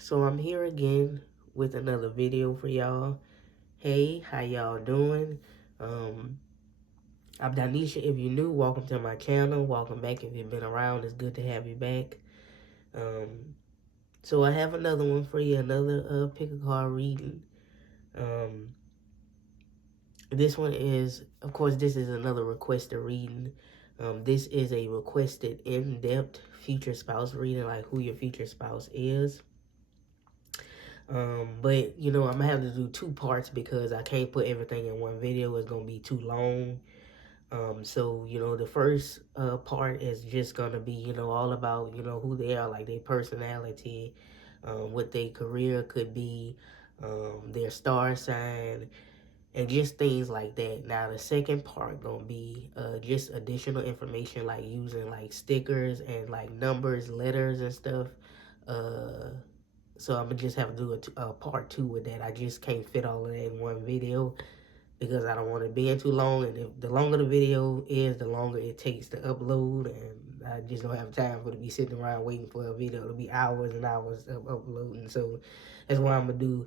So I'm here again with another video for y'all. Hey, how y'all doing? Um, I'm Donnescha. If you're new, welcome to my channel. Welcome back if you've been around. It's good to have you back. So I have another one for you, another pick a card reading. This one is, of course, this is another requested reading. This is a requested in-depth future spouse reading, like who your future spouse is. But you know, I'm gonna have to do two parts because I can't put everything in one video. It's gonna be too long. So you know, the first part is just gonna be, you know, all about, you know, who they are, like their personality, what their career could be, their star sign, and just things like that. Now the second part gonna be just additional information, like using like stickers and like numbers, letters, and stuff. So I'm gonna just have to do a part 2 with that. I just can't fit all of that in one video because I don't want it being too long. And if the longer the video is, the longer it takes to upload. And I just don't have time for to be sitting around waiting for a video to be hours and hours of uploading. So that's why I'm gonna do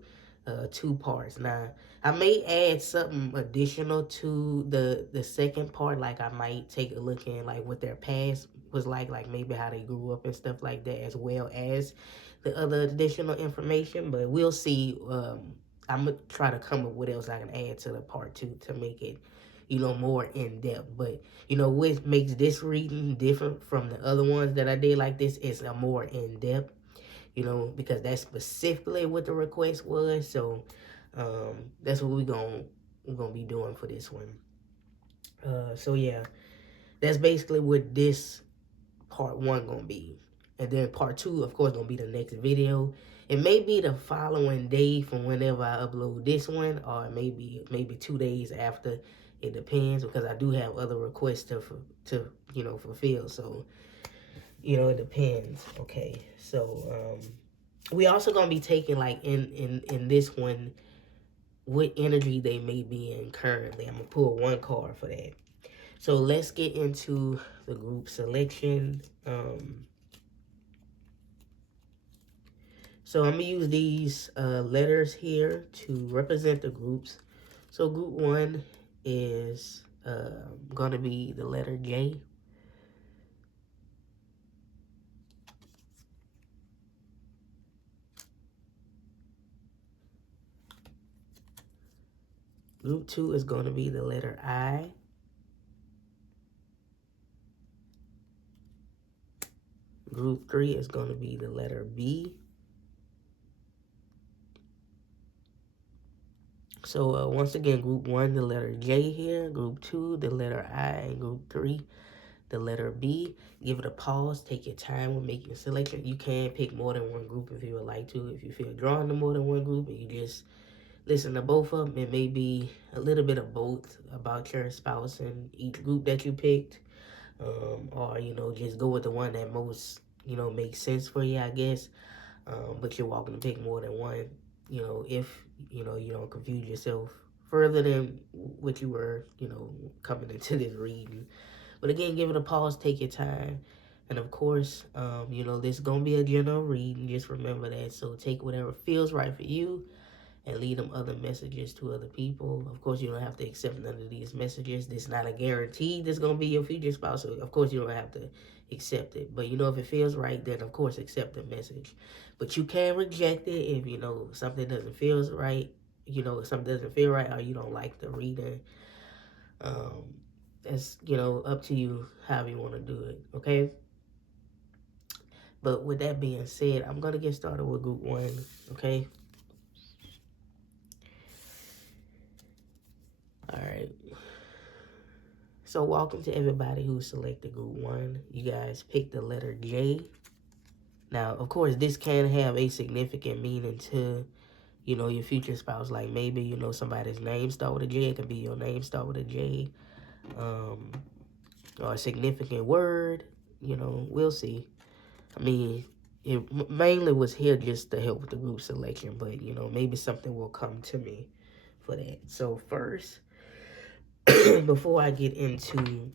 2 parts. Now I may add something additional to the second part. Like I might take a look in like what their past was like maybe how they grew up and stuff like that, as well as the other additional information. But we'll see. I'm gonna try to come up with what else I can add to the part 2 to make it, you know, more in depth. But you know what makes this reading different from the other ones that I did like this is a more in depth, you know, because that's specifically what the request was. So that's what we're gonna be doing for this one. So yeah, that's basically what this part 1 gonna be. And then part 2, of course, gonna be the next video. It may be the following day from whenever I upload this one, or maybe 2 days after. It depends, because I do have other requests to you know, fulfill. So you know, it depends. Okay, so we also gonna be taking like in this one what energy they may be in currently. I'm gonna pull one card for that. So let's get into the group selection. So I'm gonna use these letters here to represent the groups. So group 1 is gonna be the letter J. Group 2 is gonna be the letter I. Group 3 is gonna be the letter B. So once again, group 1, the letter J here. Group 2, the letter I. And group 3, the letter B. Give it a pause. Take your time when making a selection. You can pick more than one group if you would like to. If you feel drawn to more than one group and you just listen to both of them, it may be a little bit of both about your spouse and each group that you picked. Or, you know, just go with the one that most, you know, makes sense for you, I guess. But you're welcome to pick more than one, you know, if, you know, you don't confuse yourself further than what you were, you know, coming into this reading. But again, give it a pause, take your time. And of course, you know, this is going to be a general reading. Just remember that. So take whatever feels right for you and leave them other messages to other people. Of course, you don't have to accept none of these messages. This is not a guarantee this is going to be your future spouse. So, of course, you don't have to accept it. But, you know, if it feels right, then, of course, accept the message. But you can reject it if, you know, something doesn't feel right. You know, if something doesn't feel right or you don't like the reading. That's, you know, up to you how you want to do it, okay? But with that being said, I'm going to get started with group 1, okay? All right. So welcome to everybody who selected group 1. You guys picked the letter J. Now, of course, this can have a significant meaning to, you know, your future spouse. Like maybe, you know, somebody's name start with a J. It could be your name start with a J. Or a significant word. You know, we'll see. I mean, it mainly was here just to help with the group selection. But, you know, maybe something will come to me for that. So first, before I get into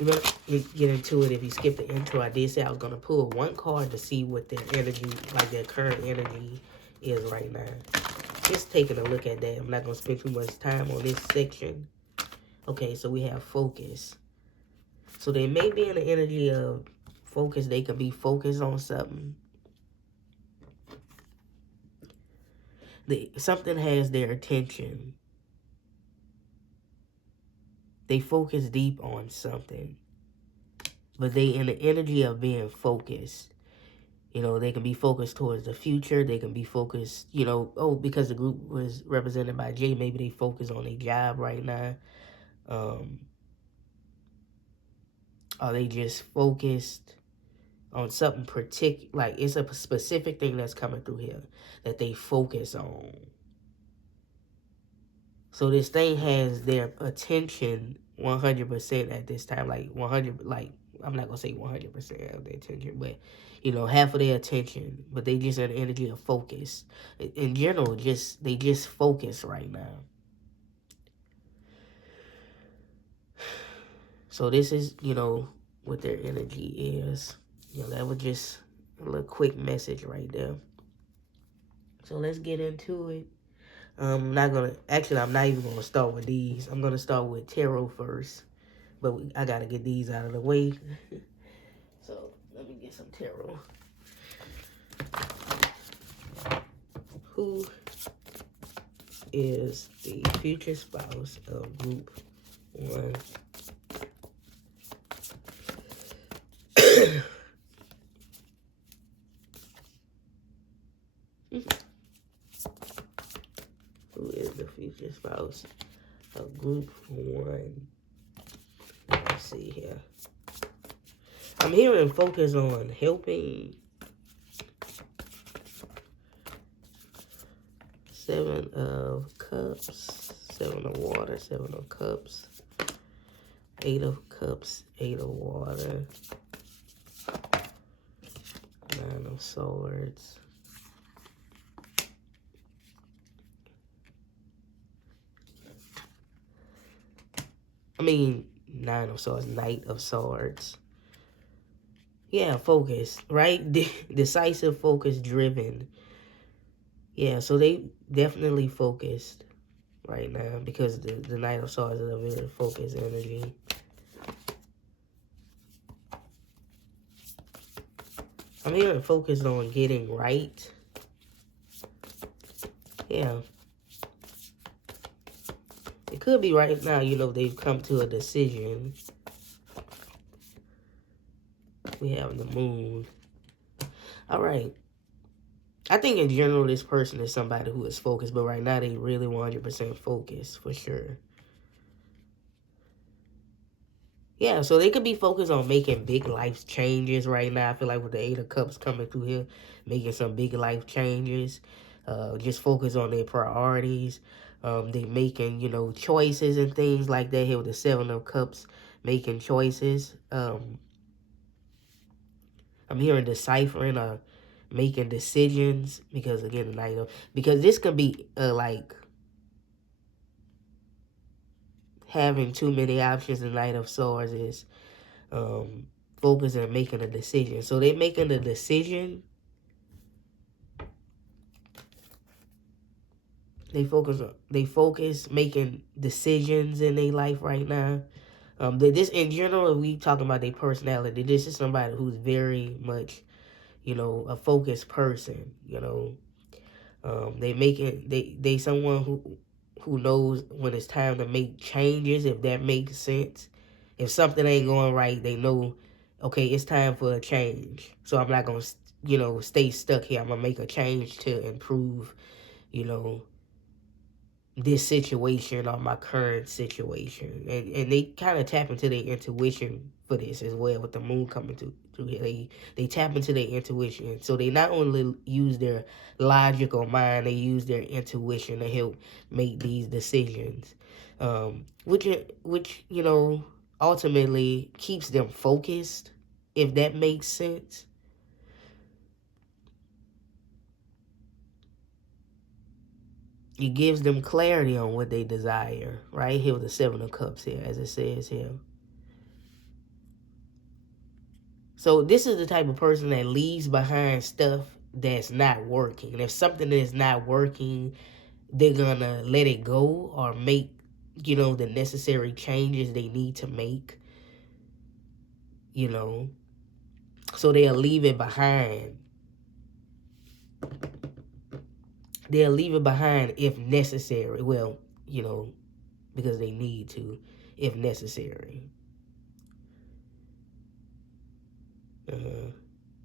We're going to get into it. If you skip the intro, I did say I was going to pull one card to see what their energy, like their current energy is right now. Just taking a look at that. I'm not going to spend too much time on this section. Okay, so we have focus. So they may be in the energy of focus. They could be focused on something. Something has their attention. They focus deep on something. But they in the energy of being focused. You know, they can be focused towards the future. They can be focused, you know, oh, because the group was represented by Jay, maybe they focus on their job right now. Are they just focused on something particular? Like, it's a specific thing that's coming through here that they focus on. So this thing has their attention 100% at this time. Like 100, like, I'm not going to say 100% of their attention, but, you know, half of their attention. But they just have the energy of focus. In general, they just focus right now. So this is, you know, what their energy is. You know, that was just a little quick message right there. So let's get into it. I'm not even gonna start with these. I'm gonna start with tarot first, but I gotta get these out of the way. So let me get some tarot. Who is the future spouse of group 1? Who is the future spouse of group 1? Let's see here. I'm hearing focus on helping. 7 of Cups, 7 of Water, 7 of Cups, 8 of Cups, 8 of Water, 9 of Swords. I mean, 9 of Swords, Knight of Swords. Yeah, focus, right? Decisive, focus, driven. Yeah, so they definitely focused right now because the Knight of Swords is a very focused energy. I'm hearing focused on getting right. Yeah. It could be right now, you know, they've come to a decision. We have the Moon. All right. I think in general, this person is somebody who is focused, but right now they really 100% focused for sure. Yeah, so they could be focused on making big life changes right now. I feel like with the 8 of Cups coming through here, making some big life changes. Just focus on their priorities. They making, you know, choices and things like that here with the 7 of Cups, making choices. I'm hearing deciphering or making decisions because, again, the Knight of... Because this could be, like... having too many options. The Knight of Swords is focus on making a decision. So they're making a decision. They focus making decisions in their life right now. This in general, we talking about their personality. This is somebody who's very much, you know, a focused person. You know, they someone who knows when it's time to make changes, if that makes sense. If something ain't going right, they know, okay, it's time for a change. So I'm not going to, you know, stay stuck here. I'm going to make a change to improve, you know, this situation or my current situation. And they kind of tap into their intuition for this as well with the Moon coming through here. They tap into their intuition. So they not only use their logical mind, they use their intuition to help make these decisions. Which you know, ultimately keeps them focused, if that makes sense. It gives them clarity on what they desire, right? Here with the 7 of Cups here, as it says here. So this is the type of person that leaves behind stuff that's not working. And if something is not working, they're gonna let it go or make, the necessary changes they need to make, so they'll leave it behind. They'll leave it behind if necessary. Well, because they need to, if necessary.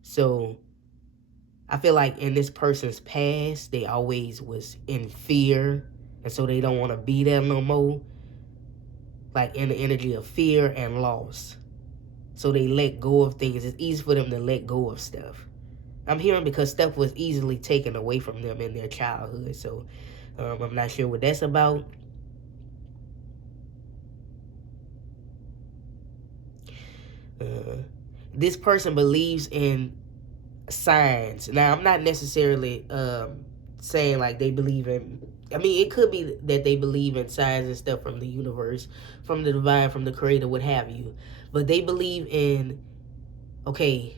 So I feel like in this person's past, they always was in fear, and so they don't want to be there no more. Like in the energy of fear and loss. So they let go of things. It's easy for them to let go of stuff. I'm hearing because stuff was easily taken away from them in their childhood. So I'm not sure what that's about. This person believes in signs. Now, I'm not necessarily saying like they believe in. I mean, it could be that they believe in signs and stuff from the universe, from the divine, from the creator, what have you. But they believe in, okay,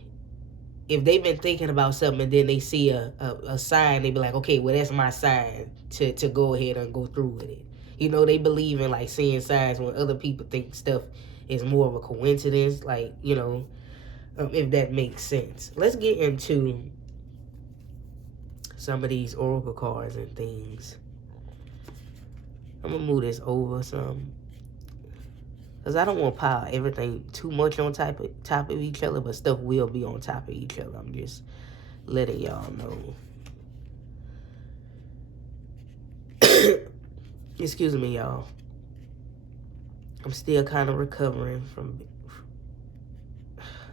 if they've been thinking about something and then they see a sign, they be like, okay, well, that's my sign to go ahead and go through with it. They believe in like seeing signs when other people think stuff is more of a coincidence, like, if that makes sense. Let's get into some of these oracle cards and things. I'm going to move this over some, because I don't want to pile everything too much on top of each other, but stuff will be on top of each other. I'm just letting y'all know. Excuse me, y'all. I'm still kind of recovering from...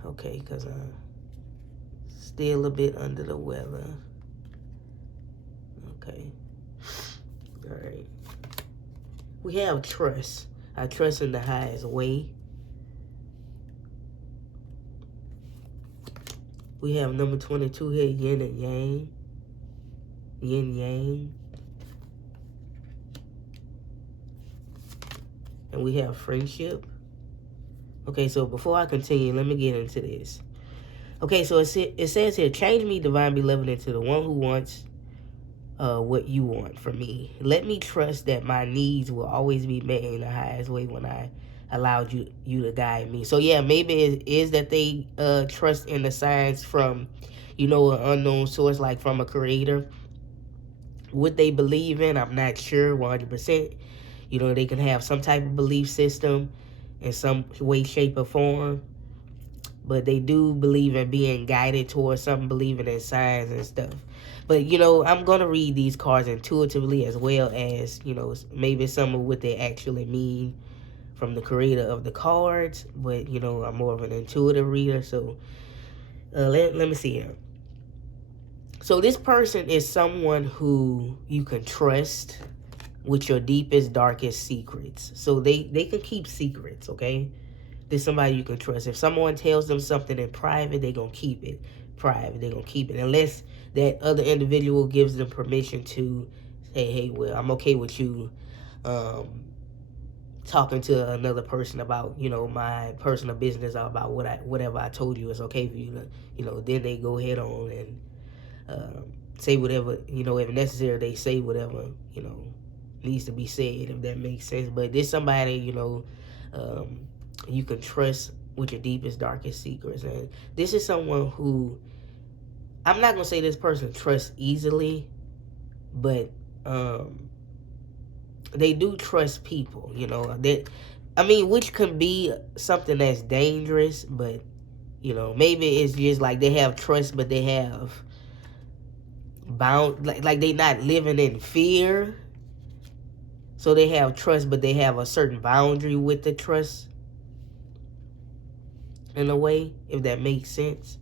Okay, because I'm still a bit under the weather. Okay. All right. We have trust. I trust in the highest way. We have number 22 here, yin and yang. Yin yang. And we have friendship. Okay, so before I continue, let me get into this. Okay, so it says here, change me, divine beloved, into the one who wants what you want from me. Let me trust that my needs will always be met in the highest way when I allowed you to guide me. So yeah, maybe it is that they trust in the signs from, an unknown source, like from a creator. What they believe in, I'm not sure 100%. They can have some type of belief system in some way, shape, or form. But they do believe in being guided towards something, believing in signs and stuff. But, I'm going to read these cards intuitively, as well as, maybe some of what they actually mean from the creator of the cards. But, I'm more of an intuitive reader. So let me see here. So this person is someone who you can trust with your deepest, darkest secrets. So they can keep secrets, okay? There's somebody you can trust. If someone tells them something in private, they're going to keep it private. They're going to keep it. Unless that other individual gives them permission to say, hey, well, I'm okay with you talking to another person about, my personal business, or about whatever I told you is okay for you to, then they go ahead on and say whatever, if necessary, they say whatever, needs to be said, if that makes sense. But there's somebody, you can trust with your deepest, darkest secrets. And this is someone who, I'm not going to say this person trusts easily, but they do trust people, which can be something that's dangerous, but, maybe it's just like they have trust, but they have like they not living in fear. So they have trust, but they have a certain boundary with the trust, in a way, if that makes sense.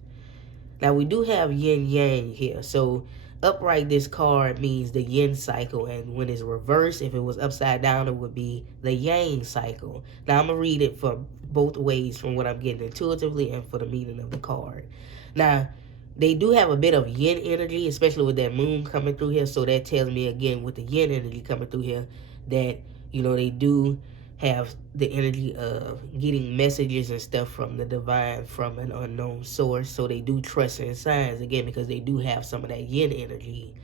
Now, we do have yin yang here. So upright, this card means the yin cycle, and when it's reversed, if it was upside down, it would be the yang cycle. Now, I'm going to read it for both ways, from what I'm getting intuitively and for the meaning of the card. Now, they do have a bit of yin energy, especially with that moon coming through here. So that tells me, again, with the yin energy coming through here, that, they do have the energy of getting messages and stuff from the divine, from an unknown source. So they do trust in signs, again, because they do have some of that yin energy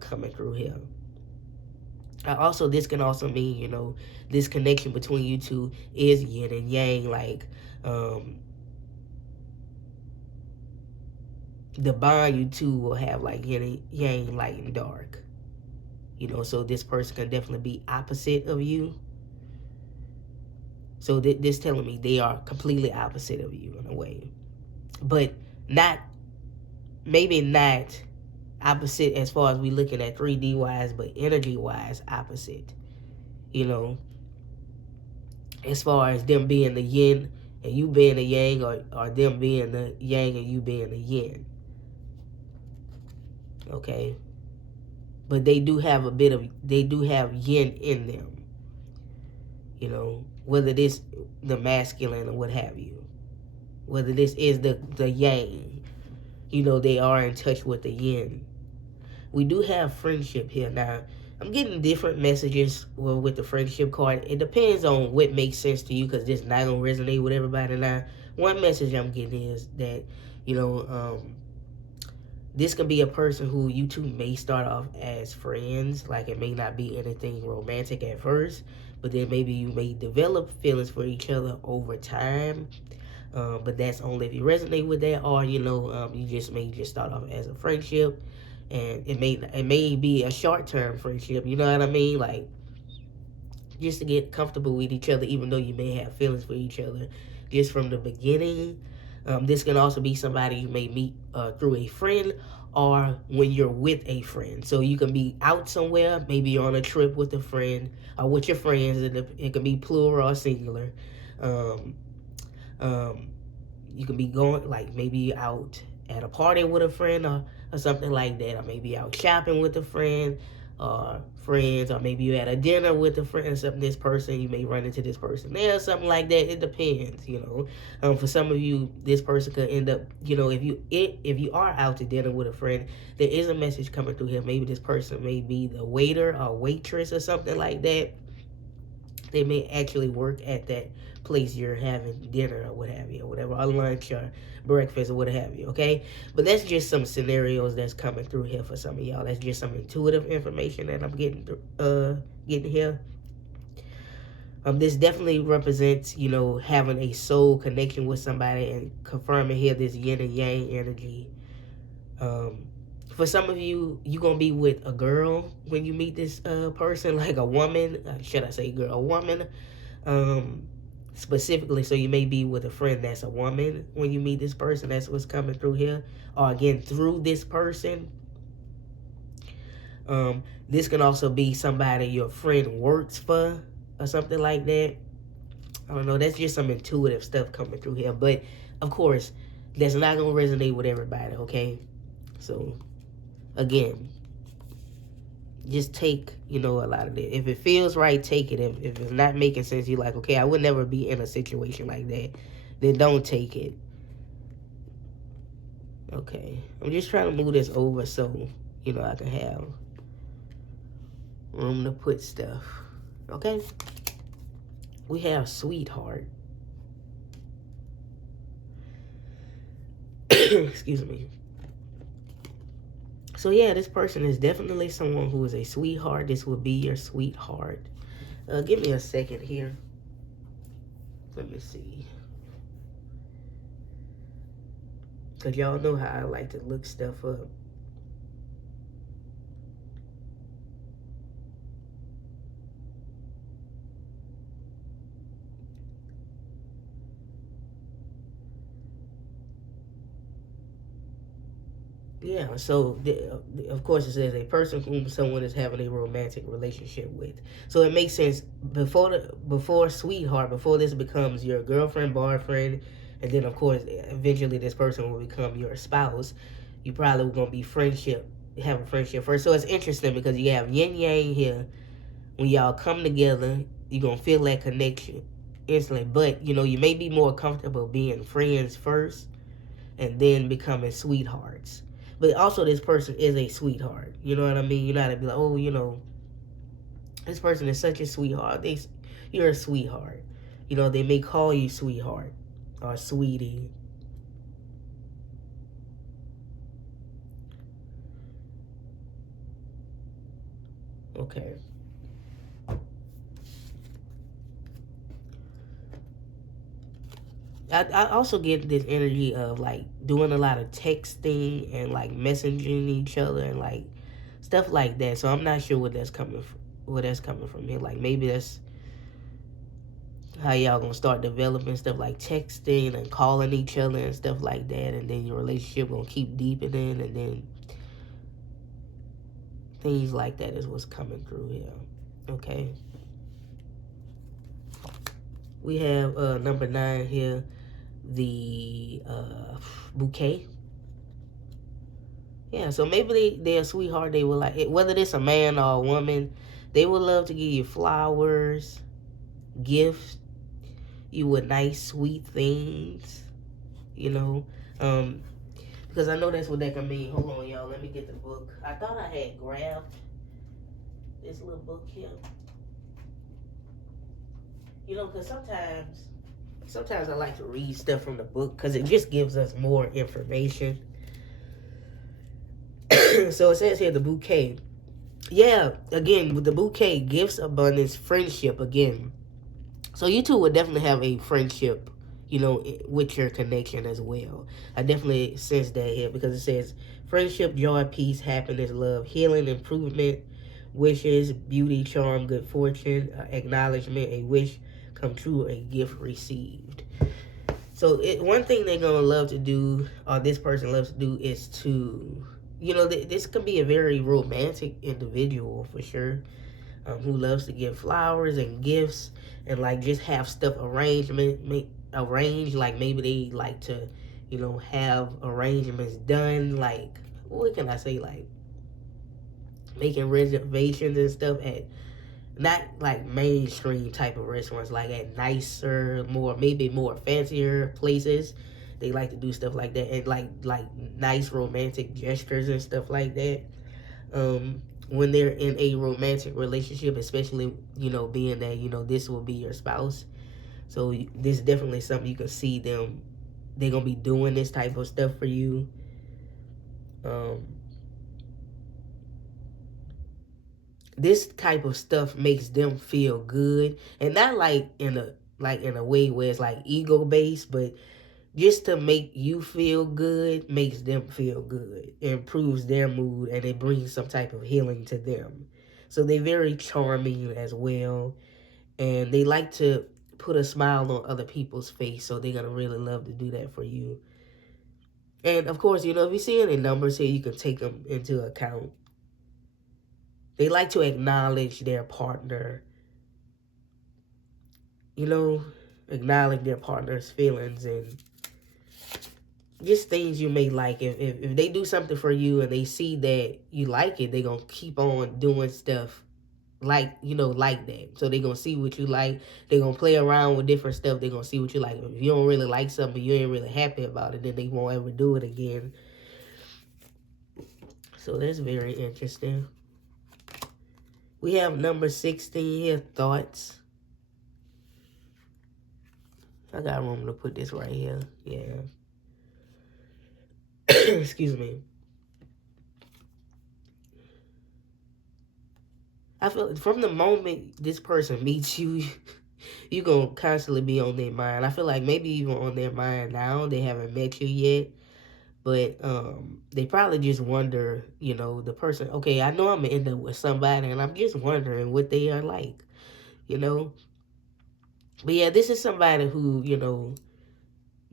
coming through here. Also, this can also mean, this connection between you two is yin and yang, like, the bond you two will have, like yin and yang, light and dark. So this person can definitely be opposite of you. So this telling me they are completely opposite of you in a way. But maybe not opposite as far as we looking at 3D wise, but energy wise opposite. As far as them being the yin and you being the yang, or them being the yang and you being the yin. Okay? But they do have yin in them. Whether this the masculine or what have you. Whether this is the yang. They are in touch with the yin. We do have friendship here. Now, I'm getting different messages with the friendship card. It depends on what makes sense to you, because this not going to resonate with everybody. Now, one message I'm getting is that, this can be a person who you two may start off as friends. Like, it may not be anything romantic at first, but then maybe you may develop feelings for each other over time. But that's only if you resonate with that, or, you may just start off as a friendship. And it may be a short-term friendship, you know what I mean? Like, just to get comfortable with each other, even though you may have feelings for each other just from the beginning. This can also be somebody you may meet through a friend, or when you're with a friend. So you can be out somewhere, maybe you're on a trip with a friend, or with your friends, and it can be plural or singular. You can be going, like, maybe out at a party with a friend, or something like that, or maybe out shopping with a friend, or friends, or maybe you at a dinner with a friend, this person, you may run into this person there, something like that. It depends, for some of you, this person could end up, if you are out to dinner with a friend, there is a message coming through here. Maybe this person may be the waiter or waitress or something like that. They may actually work at that place you're having dinner or what have you, or whatever, or lunch or breakfast or what have you, okay? But that's just some scenarios that's coming through here for some of y'all. That's just some intuitive information that I'm getting here. This definitely represents, having a soul connection with somebody, and confirming here this yin and yang energy. For some of you, you're going to be with a girl when you meet this person, like a woman. Should I say girl? A woman. Specifically, so you may be with a friend that's a woman when you meet this person. That's what's coming through here. Or again, through this person. This can also be somebody your friend works for, or something like that. I don't know. That's just some intuitive stuff coming through here. But, of course, that's not going to resonate with everybody, okay? So, again, just take, a lot of it. If it feels right, take it. If it's not making sense, you're like, okay, I would never be in a situation like that, then don't take it. Okay. I'm just trying to move this over so, I can have room to put stuff. Okay? We have sweetheart. Excuse me. So yeah, this person is definitely someone who is a sweetheart. This would be your sweetheart. Give me a second here. Let me see. Because y'all know how I like to look stuff up. Yeah, so of course it says a person whom someone is having a romantic relationship with. So it makes sense before sweetheart, before this becomes your girlfriend, boyfriend, and then of course eventually this person will become your spouse. You probably gonna be have a friendship first. So it's interesting because you have yin yang here. When y'all come together, you're gonna feel that connection instantly. But you may be more comfortable being friends first, and then becoming sweethearts. But also, this person is a sweetheart. You know what I mean? You're not to be like, oh, this person is such a sweetheart. you're a sweetheart. You know, they may call you sweetheart or sweetie. Okay. I also get this energy of like doing a lot of texting and like messaging each other and like stuff like that. So I'm not sure what that's coming from. Where that's coming from here. Like maybe that's how y'all gonna start developing stuff like texting and calling each other and stuff like that, and then your relationship gonna keep deepening, and then things like that is what's coming through here. Okay. We have number 9 here, the bouquet. Yeah, so maybe they're a sweetheart. They will like it, whether it's a man or a woman. They would love to give you flowers, gifts, you with nice, sweet things. You know, because I know that's what that can mean. Hold on, y'all. Let me get the book. I thought I had grabbed this little book here. You know, because sometimes I like to read stuff from the book because it just gives us more information. So it says here the bouquet. Yeah, again, with the bouquet, gifts, abundance, friendship, again. So you two would definitely have a friendship, you know, with your connection as well. I definitely sense that here because it says friendship, joy, peace, happiness, love, healing, improvement, wishes, beauty, charm, good fortune, acknowledgement, a wish come true, a gift received. So one thing they're going to love to do, or this person loves to do, is to, you know, this can be a very romantic individual for sure, who loves to give flowers and gifts and like just have stuff arranged, like maybe they like to, you know, have arrangements done, like what can I say, like making reservations and stuff at not like mainstream type of restaurants, like at nicer, maybe more fancier places. They like to do stuff like that and like nice romantic gestures and stuff like that. When they're in a romantic relationship, especially, you know, being that, you know, this will be your spouse. So this is definitely something you can see them. They're gonna be doing this type of stuff for you. This type of stuff makes them feel good, and not like in a way where it's like ego based, but just to make you feel good makes them feel good. It improves their mood and it brings some type of healing to them. So they're very charming as well, and they like to put a smile on other people's face, so they're gonna really love to do that for you. And of course, you know, if you see any numbers here, you can take them into account. They like to acknowledge their partner, you know, acknowledge their partner's feelings and just things you may like. If they do something for you and they see that you like it, they're going to keep on doing stuff like, you know, like that. So they're going to see what you like. They're going to play around with different stuff. They're going to see what you like. If you don't really like something, you ain't really happy about it, then they won't ever do it again. So that's very interesting. We have number 16 here, thoughts. I got room to put this right here. Yeah. Excuse me. I feel from the moment this person meets you, you gonna constantly be on their mind. I feel like maybe even on their mind now. They haven't met you yet, but they probably just wonder, you know, the person. Okay, I know I'm gonna end up with somebody, and I'm just wondering what they are like, you know. But yeah, this is somebody who, you know,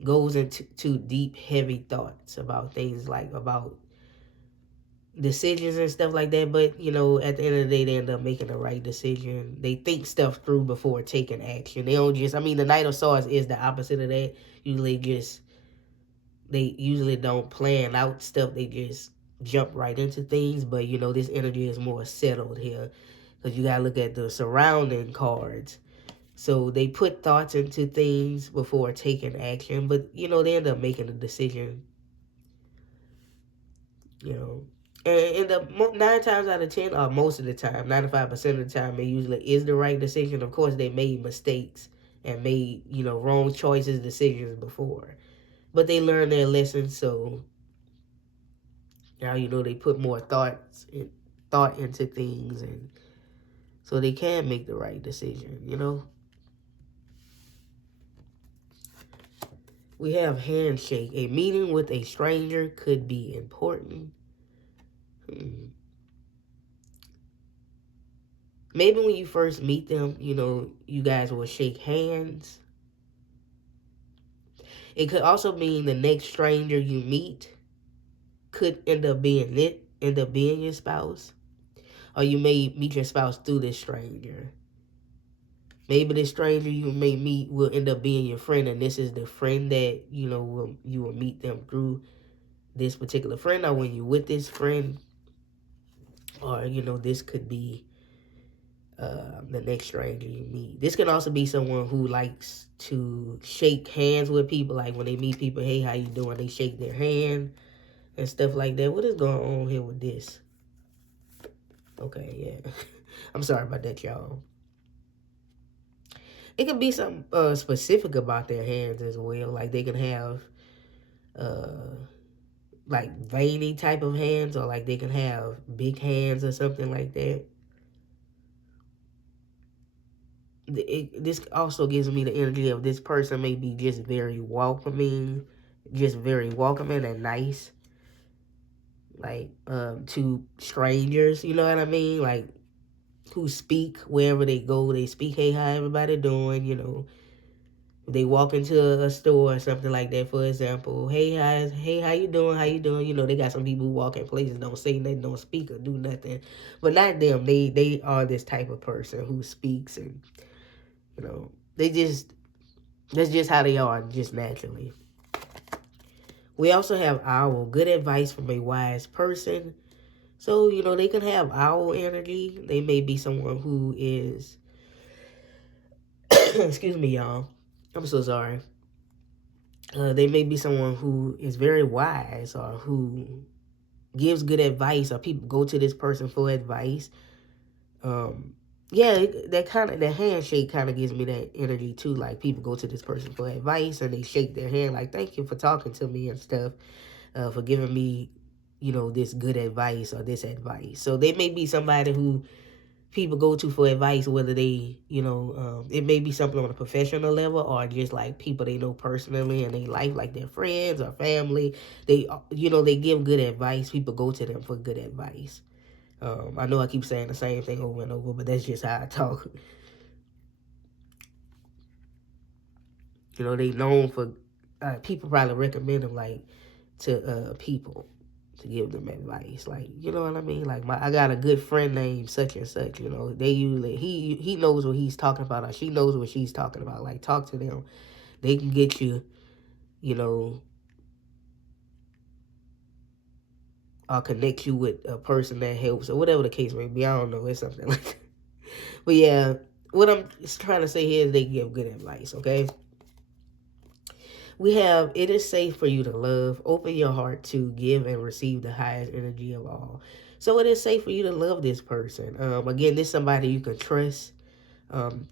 goes into deep, heavy thoughts about things like about decisions and stuff like that. But, you know, at the end of the day, they end up making the right decision. They think stuff through before taking action. They don't just, I mean, the Knight of Swords is the opposite of that. They usually don't plan out stuff. They just jump right into things. But, you know, this energy is more settled here because you got to look at the surrounding cards. So they put thoughts into things before taking action, but, you know, they end up making a decision, you know. And the 9 times out of 10, or most of the time, 95% of the time, it usually is the right decision. Of course, they made mistakes and made, wrong choices, decisions before. But they learned their lessons, so now, they put more thought into things, and so they can make the right decision. We have handshake. A meeting with a stranger could be important. Maybe when you first meet them, you guys will shake hands. It could also mean the next stranger you meet could end up being your spouse, or you may meet your spouse through this stranger. Maybe this stranger you may meet will end up being your friend, and this is the friend that you will meet them through this particular friend, or when you're with this friend, or this could be the next stranger you meet. This can also be someone who likes to shake hands with people, like when they meet people, hey, how you doing? They shake their hand and stuff like that. What is going on here with this? Okay, yeah. I'm sorry about that, y'all. It can be something specific about their hands as well. Like they can have like veiny type of hands, or like they can have big hands or something like that. This also gives me the energy of this person may be just very welcoming, and nice, like to strangers. You know what I mean? Like who speak wherever they go. They speak, hey, how everybody doing? They walk into a store or something like that, for example. Hey, guys. Hey, how you doing? How you doing? They got some people who walk in places, don't say nothing, don't speak or do nothing. But not them. They are this type of person who speaks, and they just, that's just how they are, just naturally. We also have owl. Good advice from a wise person. So, they can have owl energy. They may be someone who is, excuse me, y'all. I'm so sorry. They may be someone who is very wise, or who gives good advice, or people go to this person for advice. Yeah, that handshake kind of gives me that energy too. Like people go to this person for advice, and they shake their hand, like thank you for talking to me and stuff, for giving me, this good advice or this advice. So they may be somebody who people go to for advice, whether they, it may be something on a professional level, or just like people they know personally in their life, like their friends or family. They, they give good advice. People go to them for good advice. I know I keep saying the same thing over and over, but that's just how I talk. They known for, people probably recommend them, like, to people to give them advice. Like, you know what I mean? Like, I got a good friend named such and such, they usually, he knows what he's talking about, or she knows what she's talking about. Like, talk to them. They can get you, or connect you with a person that helps, or whatever the case may be. I don't know. It's something like that. But yeah, what I'm trying to say here is they give good advice, okay? We have, it is safe for you to love. Open your heart to give and receive the highest energy of all. So it is safe for you to love this person. Again, this is somebody you can trust.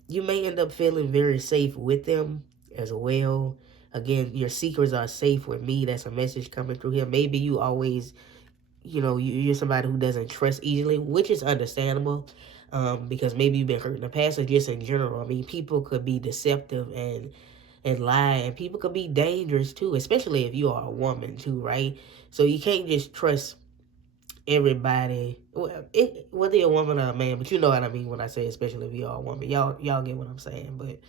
You may end up feeling very safe with them as well. Again, your secrets are safe with me. That's a message coming through here. Maybe you always, you're somebody who doesn't trust easily, which is understandable. Because maybe you've been hurt in the past, or just in general. I mean, people could be deceptive and lie, and people could be dangerous too, especially if you are a woman too, right? So you can't just trust everybody, whether you're a woman or a man, but you know what I mean when I say especially if you're a woman. Y'all get what I'm saying. But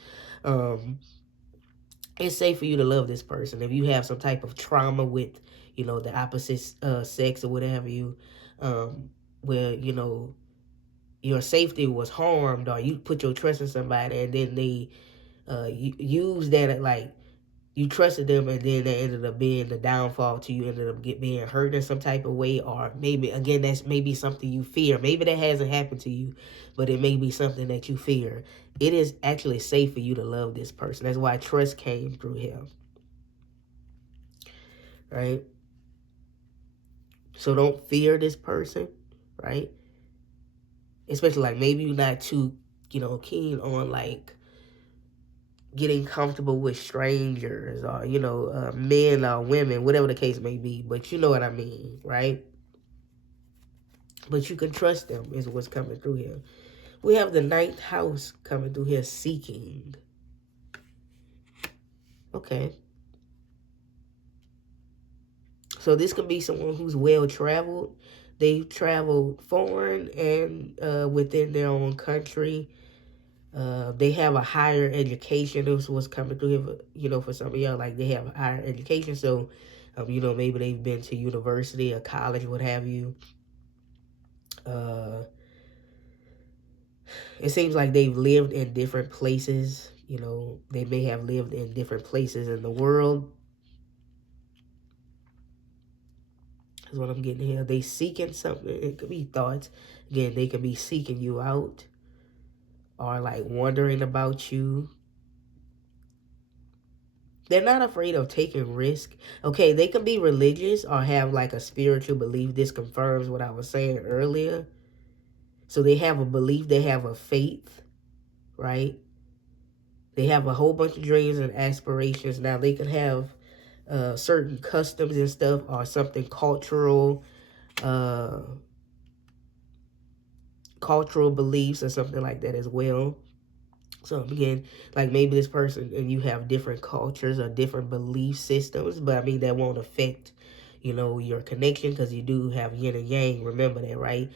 it's safe for you to love this person. If you have some type of trauma with, the opposite sex, or whatever, where, your safety was harmed, or you put your trust in somebody, and then they use that, like, you trusted them, and then that ended up being the downfall to you, ended up being hurt in some type of way. Or maybe, again, that's maybe something you fear. Maybe that hasn't happened to you, but it may be something that you fear. It is actually safe for you to love this person. That's why trust came through him, right? So don't fear this person, right? Especially like maybe you're not too, keen on like getting comfortable with strangers or, men or women, whatever the case may be. But you know what I mean, right? But you can trust them is what's coming through here. We have the ninth house coming through here, seeking. Okay. So this could be someone who's well-traveled. They've traveled foreign and within their own country. They have a higher education. This was coming through here, for some of y'all, like they have higher education. So, maybe they've been to university or college, what have you. It seems like they've lived in different places. They may have lived in different places in the world. Is what I'm getting here. They seeking something. It could be thoughts. Again, they could be seeking you out or like wondering about you. They're not afraid of taking risk. Okay, they can be religious or have like a spiritual belief. This confirms what I was saying earlier. So they have a belief, they have a faith, right? They have a whole bunch of dreams and aspirations. Now they can have certain customs and stuff or something cultural, cultural beliefs or something like that as well. So again, like maybe this person and you have different cultures or different belief systems, but I mean that won't affect, your connection because you do have yin and yang. Remember that, right?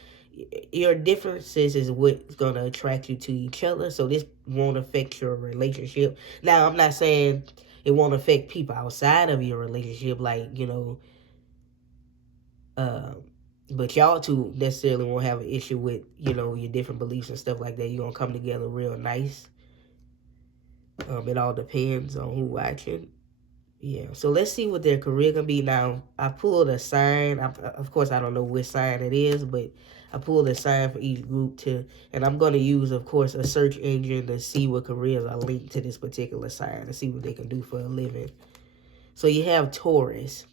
Your differences is what's going to attract you to each other. So this won't affect your relationship. Now, I'm not saying it won't affect people outside of your relationship, like, but y'all two necessarily won't have an issue with, your different beliefs and stuff like that. You're going to come together real nice. It all depends on who watching. Yeah, so let's see what their career gonna be. Now, I pulled a sign. Of course, I don't know which sign it is, but I pulled a sign for each group and I'm gonna use, of course, a search engine to see what careers are linked to this particular sign to see what they can do for a living. So you have Taurus.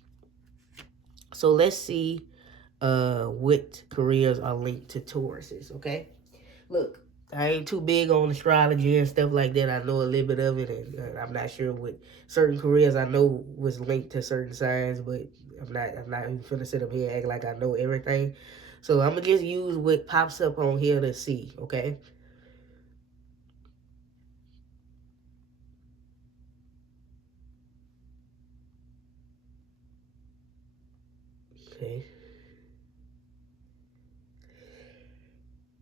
So let's see what careers are linked to Tauruses, okay? Look, I ain't too big on astrology and stuff like that. I know a little bit of it, and I'm not sure what certain careers I know was linked to certain signs, but I'm not even finna sit up here and act like I know everything. So I'm gonna just use what pops up on here to see, okay? Okay.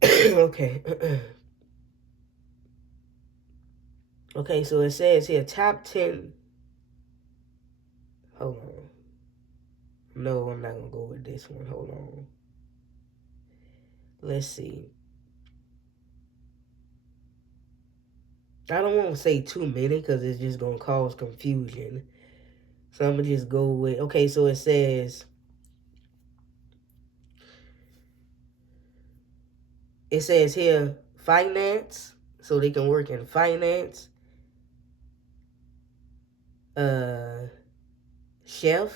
Okay. Okay, so it says here, top 10. Hold on. No, I'm not gonna go with this one. Hold on. Let's see. I don't want to say too many because it's just gonna cause confusion. So I'm gonna just go with, okay, so it says here finance, so they can work in finance. Chef.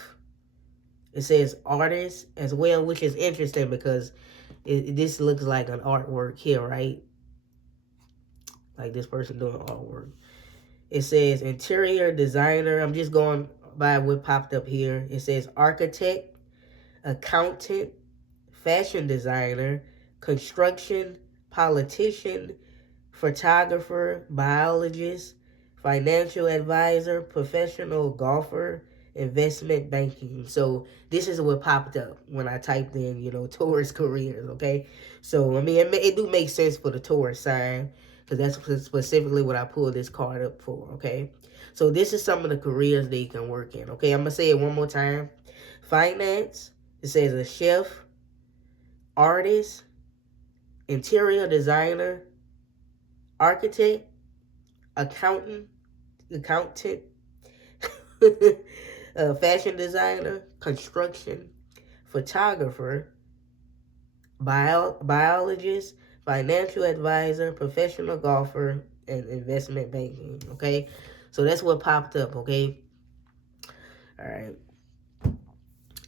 It says artist as well, which is interesting because this looks like an artwork here, right? Like this person doing artwork. It says interior designer. I'm just going by what popped up here. It says architect, accountant, fashion designer, construction, politician, photographer, biologist, financial advisor, professional golfer, investment banking. So this is what popped up when I typed in, Taurus careers, okay? So, I mean, it do make sense for the Taurus sign because that's specifically what I pulled this card up for, okay? So this is some of the careers they can work in, okay? I'm going to say it one more time. Finance, it says a chef, artist, interior designer, architect, accountant, fashion designer, construction, photographer, biologist, financial advisor, professional golfer, and investment banking. Okay, so that's what popped up. Okay, all right.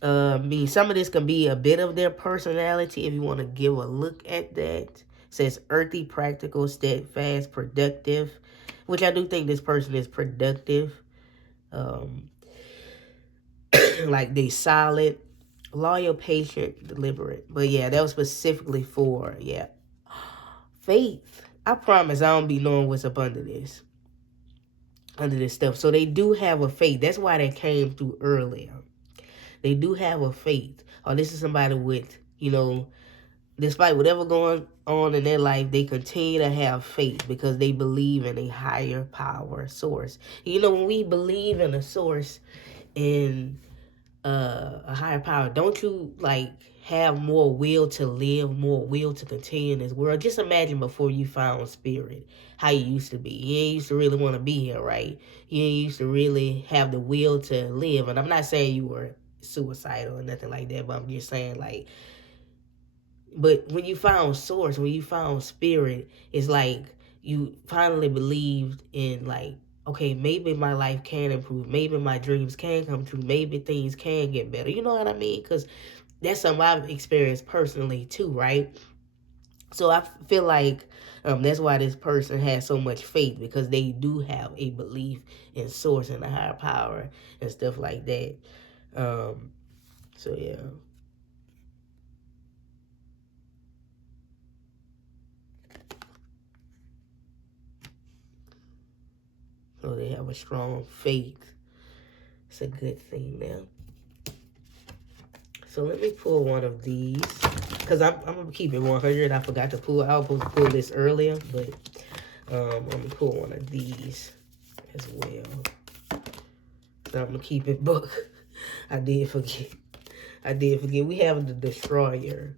Some of this can be a bit of their personality if you want to give a look at that. It says earthy, practical, steadfast, productive, which I do think this person is productive. Like they solid, loyal, patient, deliberate. But yeah, that was specifically for, yeah, faith. I promise I don't be knowing what's up under this stuff. So they do have a faith. That's why they came through earlier. They do have a faith. Or this is somebody with, despite whatever going on in their life, they continue to have faith because they believe in a higher power source. When we believe in a source, in a higher power, don't you have more will to live, more will to continue in this world? Just imagine before you found spirit, how you used to be. You ain't used to really want to be here, right? You ain't used to really have the will to live. And I'm not saying you were suicidal or nothing like that, but I'm just saying but when you found source, when you found spirit, it's like you finally believed in okay, maybe my life can improve. Maybe my dreams can come true. Maybe things can get better. You know what I mean? Because that's something I've experienced personally too, right? So I feel like that's why this person has so much faith, because they do have a belief in source and a higher power and stuff like that. So yeah. So they have a strong faith. It's a good thing now. So let me pull one of these, because I'm going to keep it 100. I forgot to pull. I was supposed to pull this earlier, but I'm going to pull one of these as well. So I'm going to keep it book. I did forget. We have the Destroyer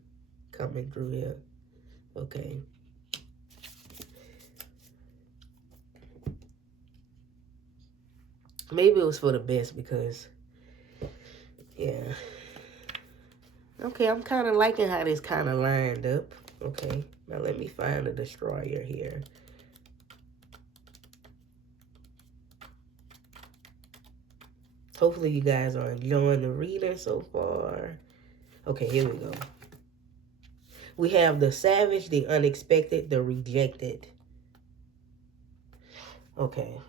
coming through here. Okay. Maybe it was for the best because, yeah. Okay, I'm kind of liking how this kind of lined up. Okay, now let me find the Destroyer here. Hopefully you guys are enjoying the reading so far. Okay, here we go. We have the Savage, the Unexpected, the Rejected. Okay.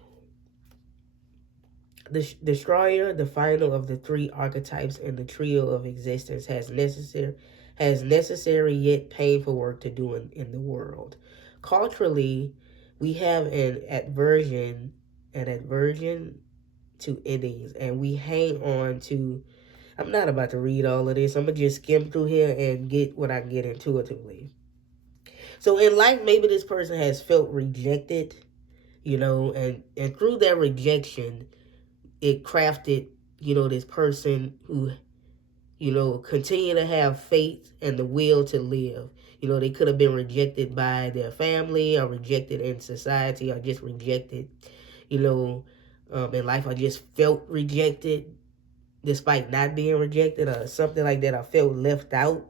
The Destroyer, the final of the three archetypes in the trio of existence, has necessary yet painful work to do in the world. Culturally, we have an aversion to endings, and we hang on to. I'm not about to read all of this. I'm gonna just skim through here and get what I can get intuitively. So in life, maybe this person has felt rejected, and through that rejection, it crafted, this person who, continue to have faith and the will to live. They could have been rejected by their family, or rejected in society, or just rejected, in life. I just felt rejected despite not being rejected, or something like that. I felt left out.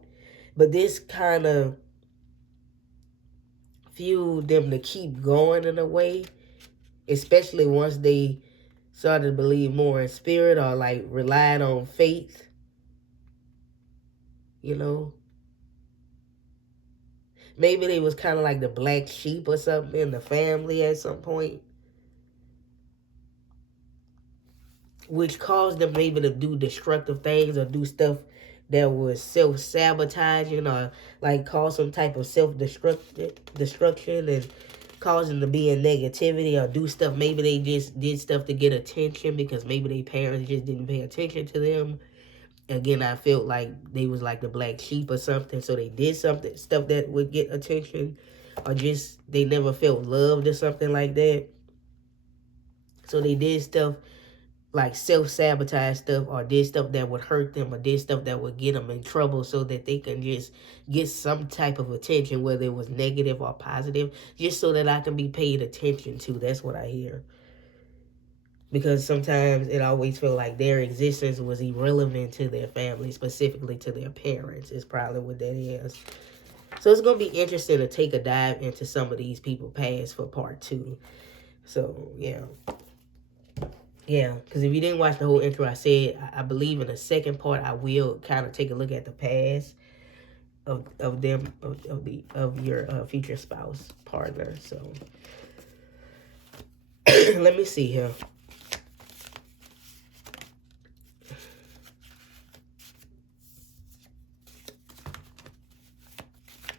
But this kind of fueled them to keep going in a way, especially once they started to believe more in spirit, or relied on faith, Maybe they was kind of like the black sheep or something in the family at some point, which caused them maybe to do destructive things or do stuff that was self-sabotaging, or cause some type of self-destruction and cause them to be in negativity, or do stuff. Maybe they just did stuff to get attention because maybe their parents just didn't pay attention to them. Again, I felt like they was like the black sheep or something, so they did stuff that would get attention, or just they never felt loved or something like that. So they did stuff like self-sabotage stuff, or did stuff that would hurt them, or did stuff that would get them in trouble, so that they can just get some type of attention, whether it was negative or positive, just so that I can be paid attention to. That's what I hear. Because sometimes it always felt like their existence was irrelevant to their family, specifically to their parents, is probably what that is. So it's going to be interesting to take a dive into some of these people past for part 2. So, yeah. Yeah, because if you didn't watch the whole intro, I said I believe in the second part I will kind of take a look at the past of them of your future spouse partner. So let me see here.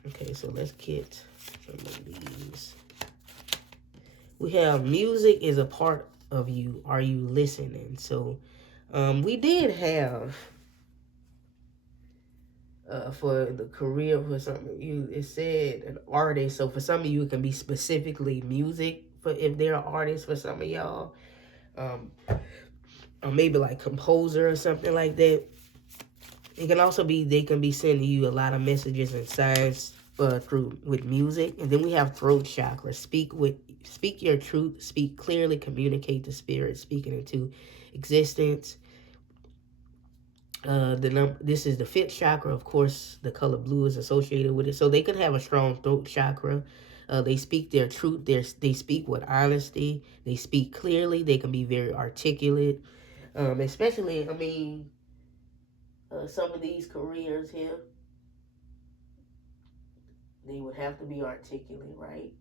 Okay, so let's get some of these. We have music is a part of you. Are you listening? So we did have for the career for some of you, it said an artist. So for some of you, it can be specifically music. For if they're artists, for some of y'all, or maybe like composer or something like that. It can also be they can be sending you a lot of messages and signs through with music. And then we have throat chakra. Speak your truth. Speak clearly. Communicate the spirit. Speaking into existence. This is the fifth chakra. Of course, the color blue is associated with it. So they can have a strong throat chakra. They speak their truth. They speak with honesty. They speak clearly. They can be very articulate. Especially, I mean, some of these careers here, they would have to be articulate, right?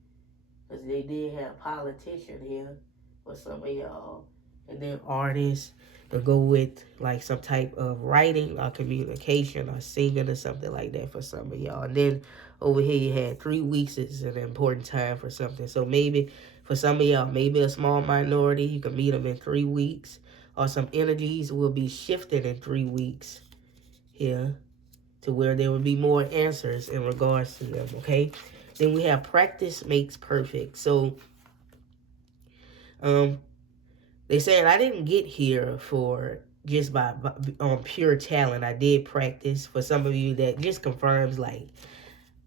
Because they did have politician here for some of y'all, and then artists to go with like some type of writing or communication or singing or something like that for some of y'all. And then over here you had 3 weeks is an important time for something. So maybe for some of y'all, maybe a small minority, you can meet them in 3 weeks, or some energies will be shifted in 3 weeks here to where there will be more answers in regards to them, okay? Then we have practice makes perfect. So they said I didn't get here for just by pure talent. I did practice. For some of you, that just confirms, like,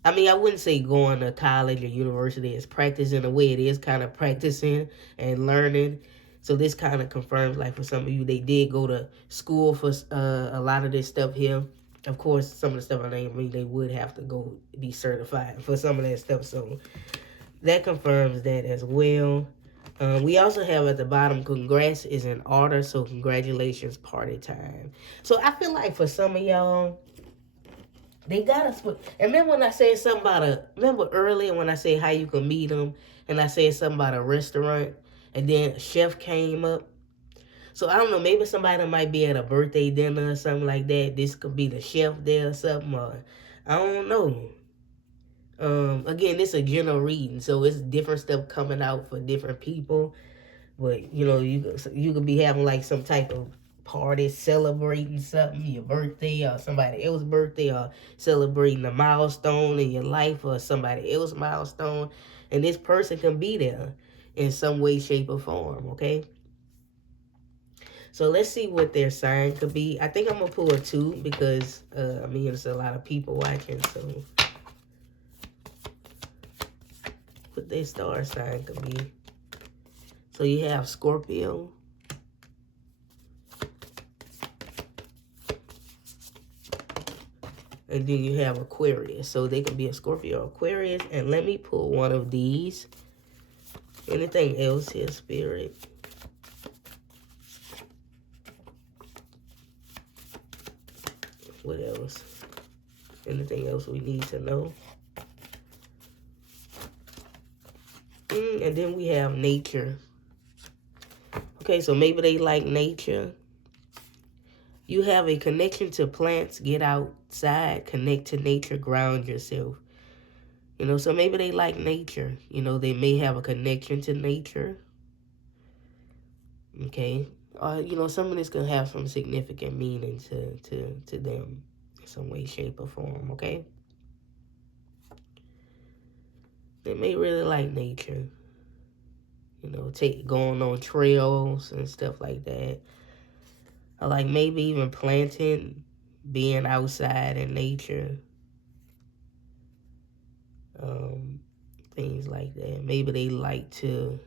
I mean, I wouldn't say going to college or university is practice. In a way, it is kind of practicing and learning. So this kind of confirms, like, for some of you, they did go to school for a lot of this stuff here. Of course, some of the stuff I mean, they would have to go be certified for some of that stuff. So that confirms that as well. We also have at the bottom, congrats is in order. So congratulations, party time. So I feel like for some of y'all, they got us. And remember when I said something about remember earlier when I said how you can meet them, and I said something about a restaurant, and then a chef came up. So I don't know, maybe somebody might be at a birthday dinner or something like that. This could be the chef there or something, or I don't know. Again, this is a general reading, so it's different stuff coming out for different people. But you know, you could be having like some type of party, celebrating something, your birthday or somebody else's birthday, or celebrating a milestone in your life or somebody else's milestone, and this person can be there in some way, shape, or form. Okay. So let's see what their sign could be. I think I'm gonna pull a 2 because I mean there's a lot of people watching, so what their star sign could be. So you have Scorpio, and then you have Aquarius. So they could be a Scorpio or Aquarius. And let me pull one of these. Anything else here, Spirit? What else? Anything else we need to know? And then we have nature. Okay, so maybe they like nature. You have a connection to plants. Get outside, connect to nature, ground yourself. You know, so maybe they like nature. You know, they may have a connection to nature. Okay. You know, some of this can have some significant meaning to them in some way, shape, or form, okay? They may really like nature. You know, going on trails and stuff like that. Or like maybe even planting, being outside in nature. Things like that. Maybe they like to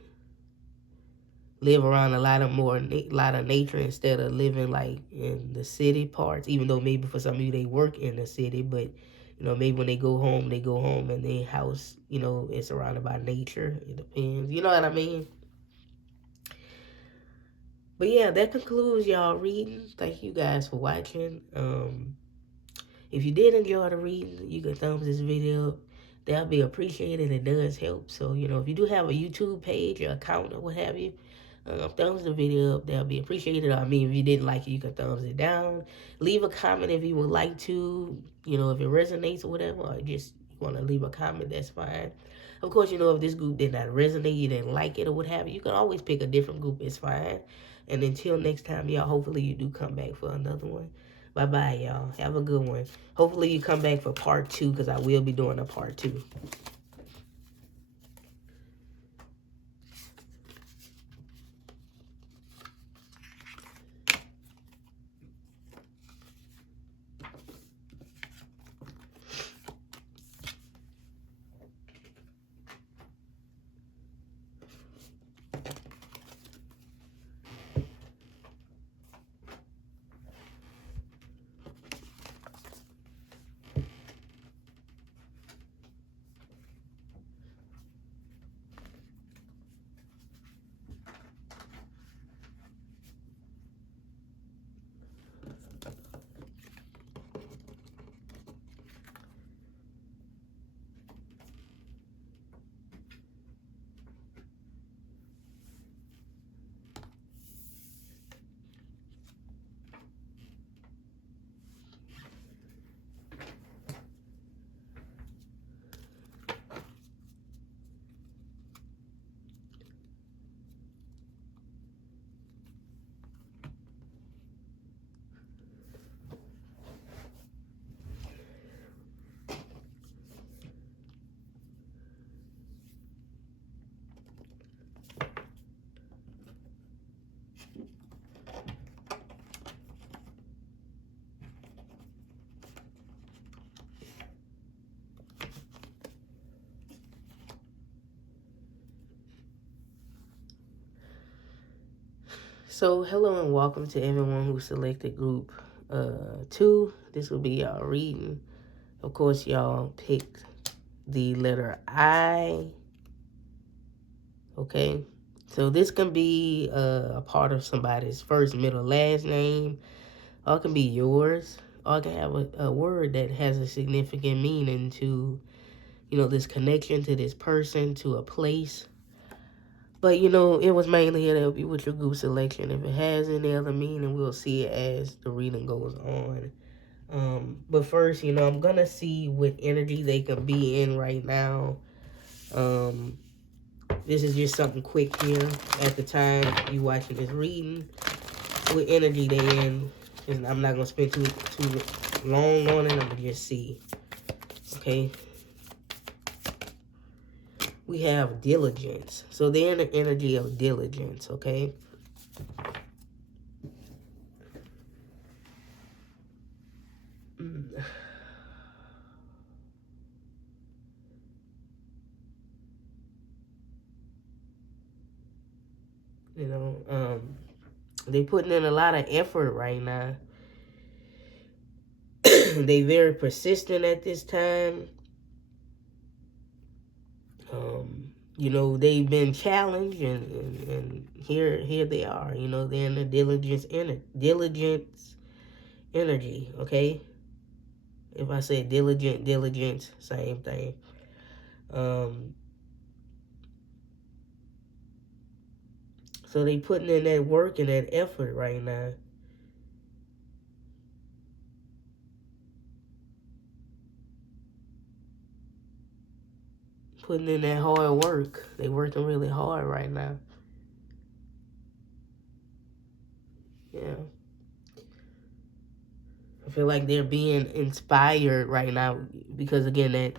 live around a lot of nature instead of living like in the city parts, even though maybe for some of you they work in the city, but you know, maybe when they go home and their house, you know, is surrounded by nature. It depends. You know what I mean? But yeah, that concludes y'all reading. Thank you guys for watching. If you did enjoy the reading, you can thumbs this video up. That'll be appreciated. It does help. So, you know, if you do have a YouTube page or account or what have you, thumbs the video up. That'll be appreciated. I mean, if you didn't like it, you can thumbs it down. Leave a comment if you would like to. You know, if it resonates or whatever, or just want to leave a comment, that's fine. Of course, you know, if this group did not resonate, you didn't like it or what have you, you can always pick a different group. It's fine. And until next time, y'all, hopefully you do come back for another one. Bye-bye, y'all. Have a good one. Hopefully you come back for part 2, because I will be doing a part 2. So, hello and welcome to everyone who selected group 2. This will be y'all reading. Of course, y'all picked the letter I. Okay. So, this can be a part of somebody's first, middle, last name. Or it can be yours. Or it can have a word that has a significant meaning to, you know, this connection to this person, to a place. But, you know, it was mainly here to help you with your group selection. If it has any other meaning, we'll see it as the reading goes on. But first, you know, I'm going to see what energy they can be in right now. This is just something quick here at the time you watching this reading. What energy they in. And I'm not going to spend too long on it. I'm going to just see. Okay. We have diligence. So they're in the energy of diligence, okay? You know, they putting in a lot of effort right now. They very persistent at this time. You know, they've been challenged, and here they are. You know, they're in the diligence energy. Okay, if I say diligence, same thing. So they putting in that work and that effort right now. Putting in that hard work. They working really hard right now. Yeah. I feel like they're being inspired right now because, again, that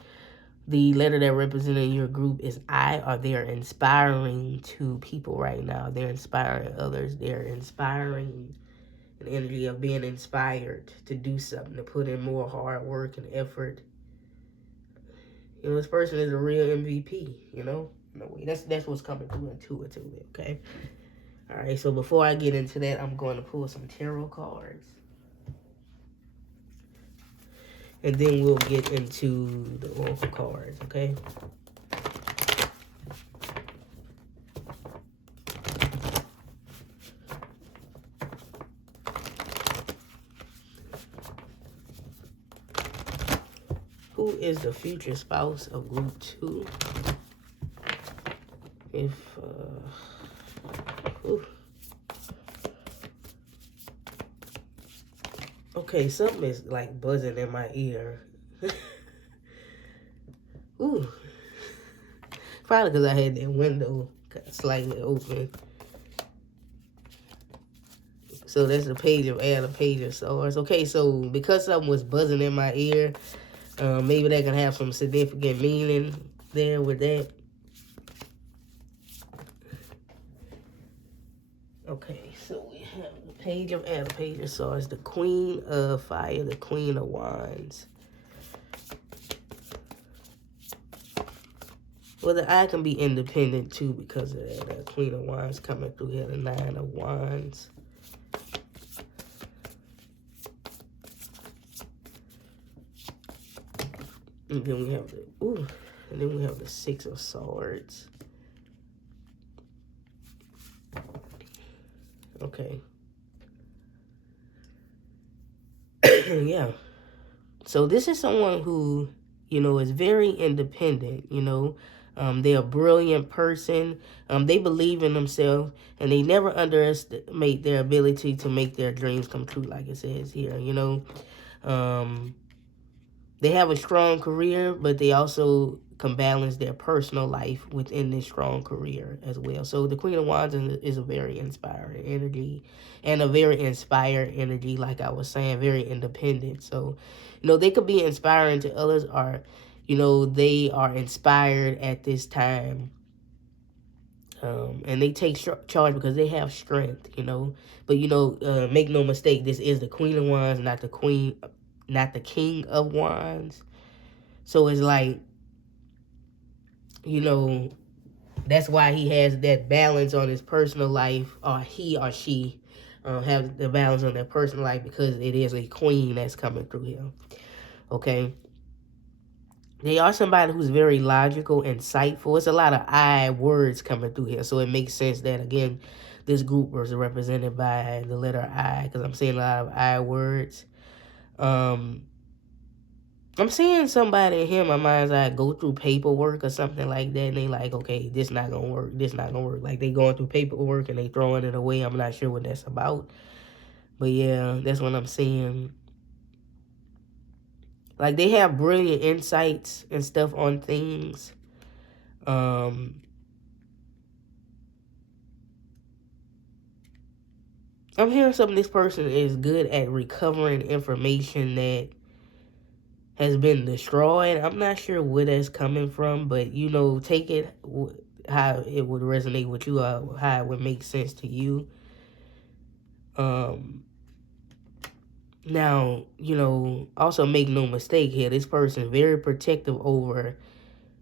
the letter that represented your group is I, or they're inspiring to people right now. They're inspiring others. They're inspiring an energy of being inspired to do something, to put in more hard work and effort. You know, this person is a real MVP, you know? No way. That's what's coming through intuitively, okay? All right, so before I get into that, I'm going to pull some tarot cards. And then we'll get into the oracle cards, okay? Who is the future spouse of group 2? If, okay, something is like buzzing in my ear. Ooh. Probably because I had that window slightly open. So that's the page of air, the page of swords. Okay, so because something was buzzing in my ear, maybe that can have some significant meaning there with that. Okay, so we have the page of air, the page of swords, the queen of fire, the queen of wands. Well, the eye can be independent too because of that. The queen of wands coming through here, the 9 of wands. And then we have the 6 of swords. Okay. Yeah. So this is someone who, is very independent, they're a brilliant person. They believe in themselves, and they never underestimate their ability to make their dreams come true, like it says here, They have a strong career, but they also can balance their personal life within this strong career as well. So the Queen of Wands is a very inspiring energy, and a very inspired energy, like I was saying, very independent. So, they could be inspiring to others, or, they are inspired at this time. And they take charge because they have strength, But, make no mistake, this is the Queen of Wands, not the King of Wands. So it's like, that's why he has that balance on his personal life, or he or she have the balance on their personal life, because it is a queen that's coming through here. Okay. They are somebody who's very logical, insightful. It's a lot of I words coming through here. So it makes sense that, again, this group was represented by the letter I, because I'm seeing a lot of I words. I'm seeing somebody here in my mind's eye go through paperwork or something like that, and they like, okay, this not gonna work, this not gonna work. Like, they going through paperwork and they throwing it away. I'm not sure what that's about. But yeah, that's what I'm seeing. Like, they have brilliant insights and stuff on things. I'm hearing something. This person is good at recovering information that has been destroyed. I'm not sure where that's coming from, but, take it how it would resonate with you, or how it would make sense to you. Now, also make no mistake here, this person is very protective over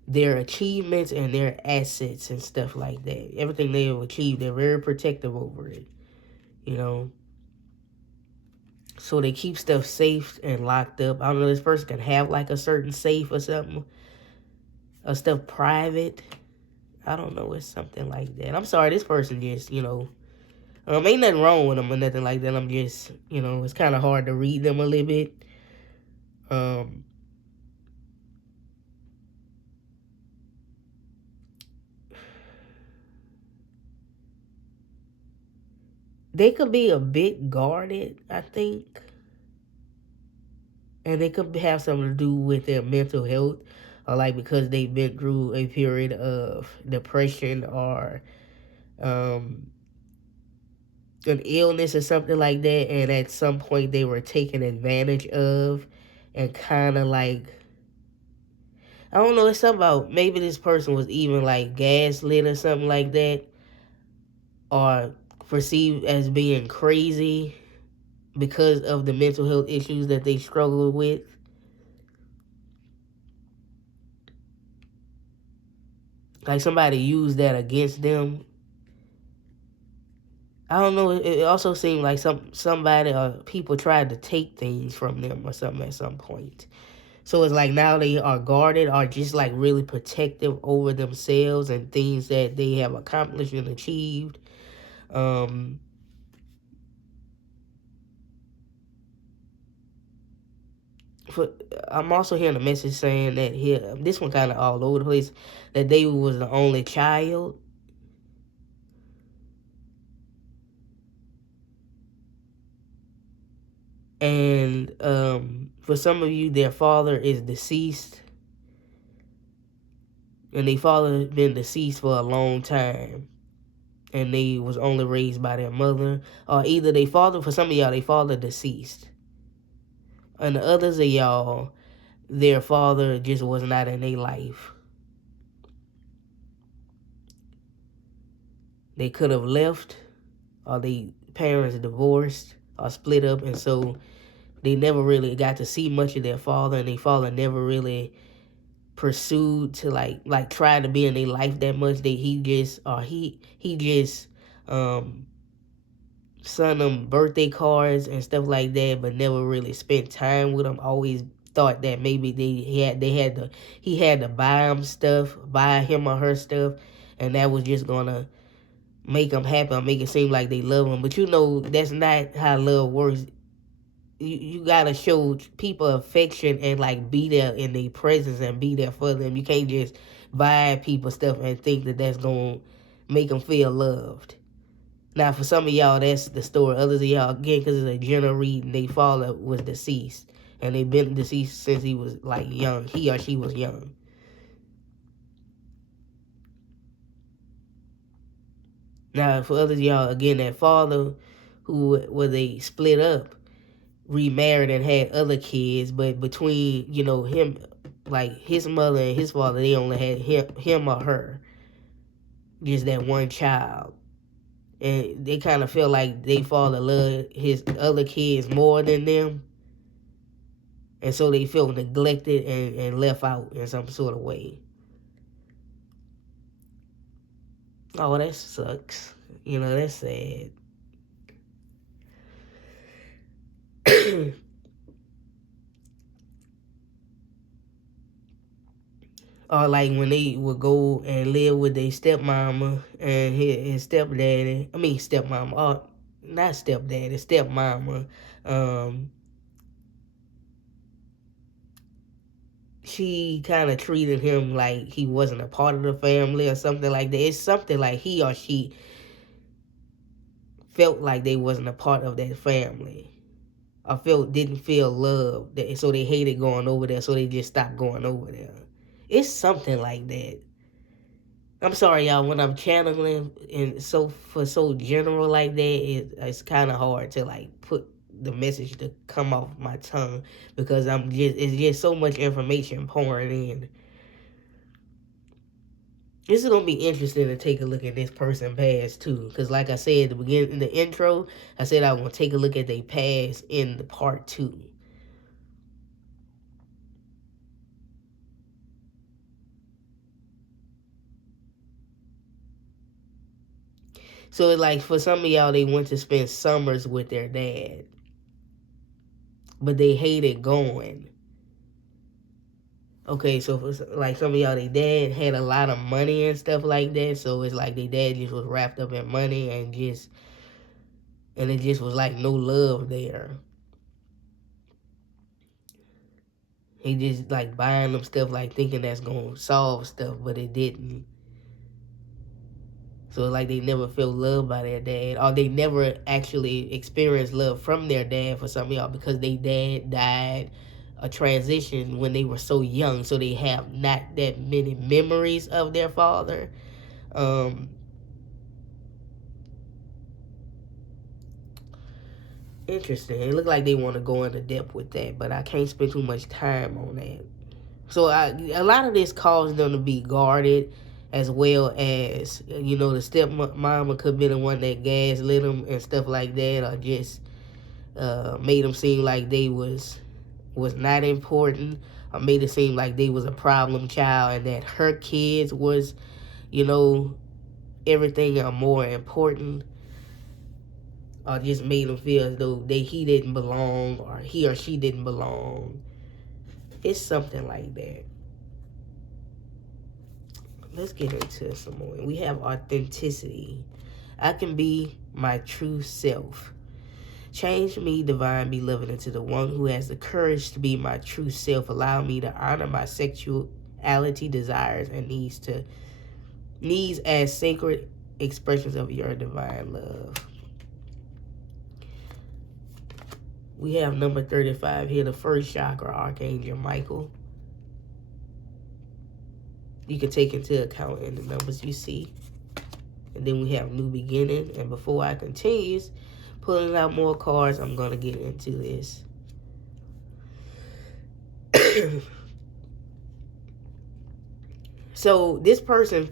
their achievements and their assets and stuff like that. Everything they have achieved, they're very protective over it, So they keep stuff safe and locked up. I don't know, this person can have like a certain safe or something, or stuff private. I don't know, it's something like that. I'm sorry, this person just, ain't nothing wrong with them or nothing like that. I'm just, it's kind of hard to read them a little bit. They could be a bit guarded, I think. And they could have something to do with their mental health, or like because they've been through a period of depression, or an illness or something like that, and at some point they were taken advantage of, and kind of like, I don't know, it's something about, maybe this person was even like gaslit or something like that, or perceived as being crazy because of the mental health issues that they struggle with. Like, somebody used that against them. I don't know. It also seemed like somebody or people tried to take things from them or something at some point. So it's like now they are guarded, or just like really protective over themselves and things that they have accomplished and achieved. I'm also hearing a message saying that here, this one kind of all over the place, that David was the only child. And for some of you, their father is deceased. And their father been deceased for a long time. And they was only raised by their mother. Or either they father, for some of y'all, they father deceased. And the others of y'all, their father just was not in their life. They could have left, or they parents divorced or split up, and so they never really got to see much of their father, and their father never really pursued to like try to be in their life that much. He just sent them birthday cards and stuff like that, but never really spent time with them. Always thought that maybe he had to buy him or her stuff, and that was just gonna make them happy or make it seem like they love them. But you know, that's not how love works. You gotta show people affection and like be there in their presence and be there for them. You can't just buy people stuff and think that that's gonna make them feel loved. Now, for some of y'all, that's the story. Others of y'all, again, because it's a general reading, they father was deceased, and they've been deceased since he was like young. He or she was young. Now, for others of y'all, again, that father where they split up, remarried and had other kids, but between, you know, him, like his mother and his father, they only had him or her, just that one child. And they kind of feel like they father loved his other kids more than them, and so they feel neglected and left out in some sort of way. Oh, that sucks. You know, that's sad. Or like when they would go and live with their stepmama and his stepdaddy. I mean stepmama. Oh, not stepdaddy, stepmama. She kind of treated him like he wasn't a part of the family or something like that. It's something like he or she felt like they wasn't a part of that family. Or didn't feel loved. So they hated going over there, so they just stopped going over there. It's something like that. I'm sorry, y'all, when I'm channeling and so general like that, it's kind of hard to like put the message to come off my tongue because it's just so much information pouring in. This is gonna be interesting to take a look at this person past too, because like I said at the beginning, in the intro, I said I want to take a look at their past in the part 2. So it's like for some of y'all, they went to spend summers with their dad, but they hated going. Okay, so for like some of y'all, their dad had a lot of money and stuff like that, so it's like their dad just was wrapped up in money and it just was like no love there. He just like buying them stuff like thinking that's gonna solve stuff, but it didn't. So like they never felt loved by their dad, or they never actually experienced love from their dad for some of y'all because their dad died a transition when they were so young, so they have not that many memories of their father. Interesting. It looked like they want to go into depth with that, but I can't spend too much time on that. So a lot of this caused them to be guarded, as well as, you know, the stepmama could be the one that gaslit them and stuff like that, or just made them seem like they was not important, or made it seem like they was a problem child, and that her kids was, you know, everything are more important, or just made them feel as though he didn't belong, or he or she didn't belong. It's something like that. Let's get into some more. We have authenticity. I can be my true self. Change me, divine beloved, into the one who has the courage to be my true self. Allow me to honor my sexuality, desires, and needs as sacred expressions of your divine love. We have number 35 here, the first chakra, Archangel Michael. You can take into account in the numbers you see. And then we have new beginning. And before I continue pulling out more cards, I'm going to get into this. So this person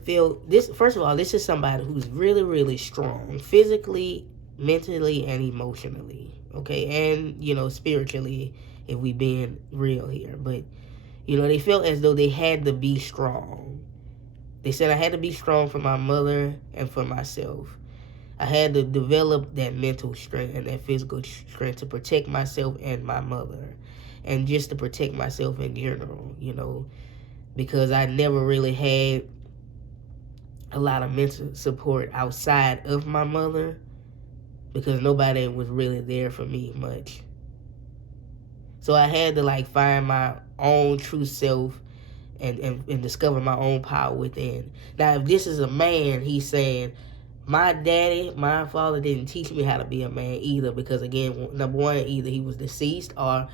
first of all, this is somebody who's really, really strong, physically, mentally, and emotionally. Okay, and, you know, spiritually, if we being real here. But, you know, they felt as though they had to be strong. They said, I had to be strong for my mother and for myself. I had to develop that mental strength and that physical strength to protect myself and my mother. And just to protect myself in general, you know. Because I never really had a lot of mental support outside of my mother. Because nobody was really there for me much. So I had to, like, find my own true self and discover my own power within. Now, if this is a man, he's saying, my father didn't teach me how to be a man either. Because, again, number one, either he was deceased or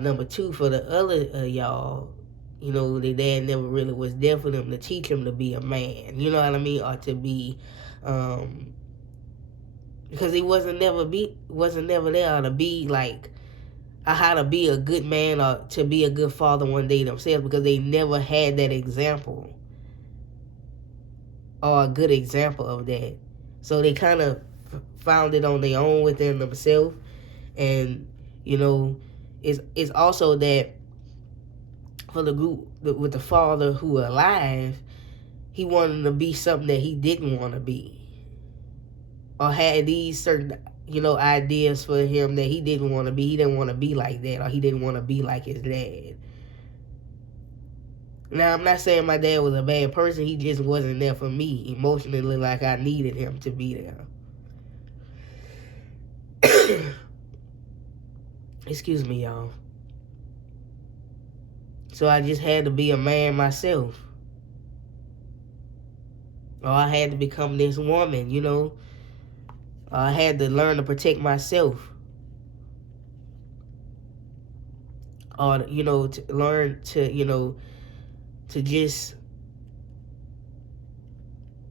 number two, for the other y'all, you know, the dad never really was there for them to teach him to be a man. You know what I mean? Or to be, because he wasn't never there to be like how to be a good man or to be a good father one day themselves, because they never had that example or a good example of that. So they kind of found it on their own within themselves. And, you know, it's also that for the group with the father who was alive, he wanted to be something that he didn't want to be. Or had these certain, you know, ideas for him that he didn't want to be. He didn't want to be like that, or he didn't want to be like his dad. Now, I'm not saying my dad was a bad person. He just wasn't there for me emotionally like I needed him to be there. Excuse me, y'all. So I just had to be a man myself. Or I had to become this woman, you know. I had to learn to protect myself. Or, you know, to learn to, you know, to just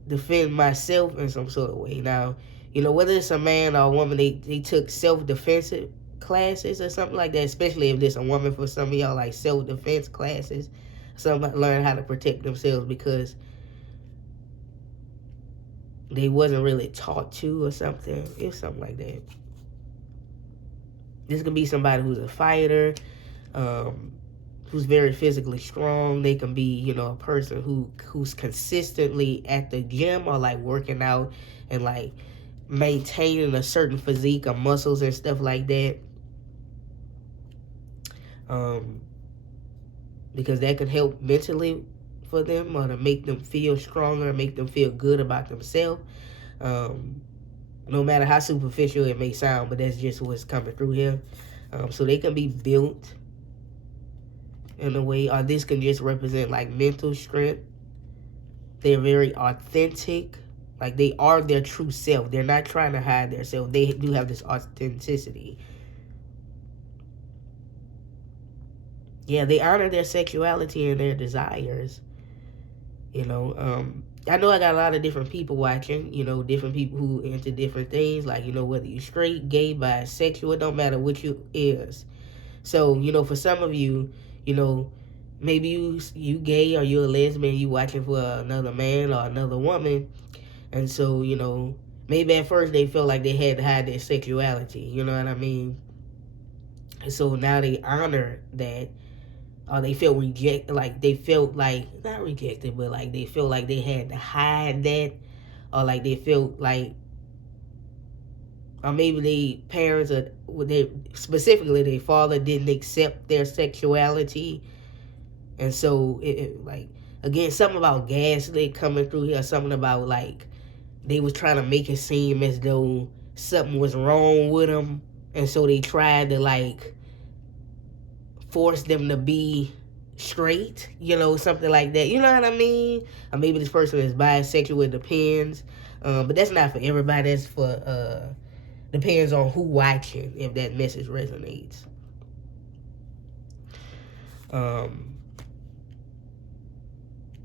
defend myself in some sort of way. Now, you know, whether it's a man or a woman, they took self-defensive classes or something like that, especially if there's a woman. For some of y'all, like self-defense classes. Some learn how to protect themselves because they wasn't really taught to or something. It's something like that. This could be somebody who's a fighter, who's very physically strong. They can be, you know, a person who's consistently at the gym or like working out and like maintaining a certain physique or muscles and stuff like that. Because that could help mentally for them, or to make them feel stronger, make them feel good about themselves. No matter how superficial it may sound, but that's just what's coming through here. So they can be built in a way, or this can just represent like mental strength. They're very authentic, like they are their true self. They're not trying to hide their self. They do have this authenticity. Yeah, they honor their sexuality and their desires. You know, I know I got a lot of different people watching, you know, different people who into different things, like, you know, whether you straight, gay, bisexual, it don't matter what you is. So, you know, for some of you, you know, maybe you gay or you're a lesbian, you watching for another man or another woman, and so, you know, maybe at first they felt like they had to hide their sexuality, you know what I mean? And so now they honor that. Or they felt rejected, like they felt like, not rejected, but like they felt like they had to hide that. Or like they felt like, or maybe their parents, or specifically their father didn't accept their sexuality. And so, like, again, something about gaslit coming through here, something about like, they was trying to make it seem as though something was wrong with them. and so they tried to like force them to be straight, something like that. You know what I mean? Or maybe this person is bisexual. It depends. But that's not for everybody. That's for depends on who watching, if that message resonates.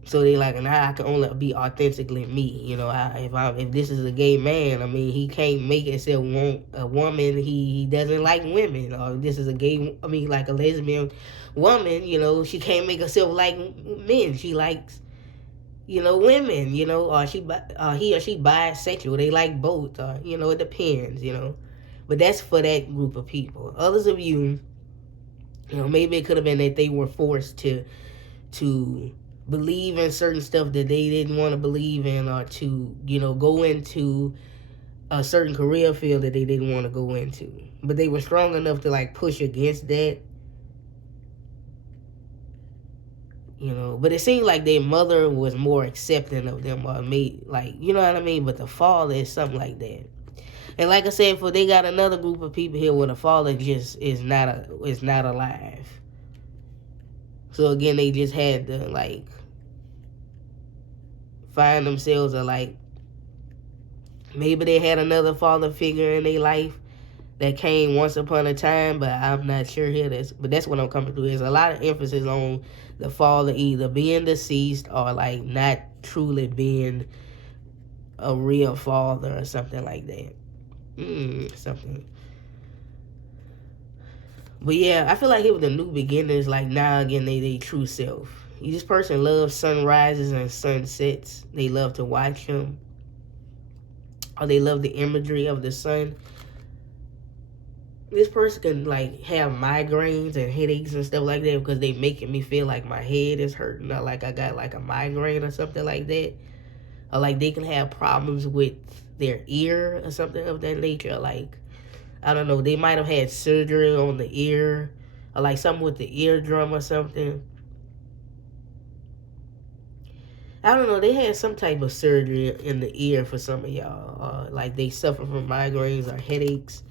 So they like, nah, I can only be authentically me. If this is a gay man, I mean, he can't make himself want a woman. He doesn't like women. Or if this is a gay, like a lesbian woman, she can't make herself like men. She likes, women, or he or she bisexual. They like both. Or, it depends, But that's for that group of people. Others of you, maybe it could have been that they were forced to believe in certain stuff that they didn't want to believe in, or to, go into a certain career field that they didn't want to go into. But they were strong enough to like push against that. But it seemed like their mother was more accepting of them, or made like, you know what I mean? But the father is something like that. And like I said, they got another group of people here where the father just is not alive. So again, they just had to like find themselves, or like maybe they had another father figure in their life that came once upon a time, but I'm not sure here. But that's what I'm coming through. There's a lot of emphasis on the father either being deceased or like not truly being a real father or something like that. Something. But yeah, I feel like it was the new beginners. Like now again, they true self. This person loves sunrises and sunsets. They love to watch them. Or they love the imagery of the sun. This person can like have migraines and headaches and stuff like that because they making me feel like my head is hurting, or like I got like a migraine or something like that. Or like they can have problems with their ear or something of that nature. Like, I don't know, they might have had surgery on the ear, or like something with the eardrum or something. I don't know, they had some type of surgery in the ear for some of y'all. Like they suffer from migraines or headaches.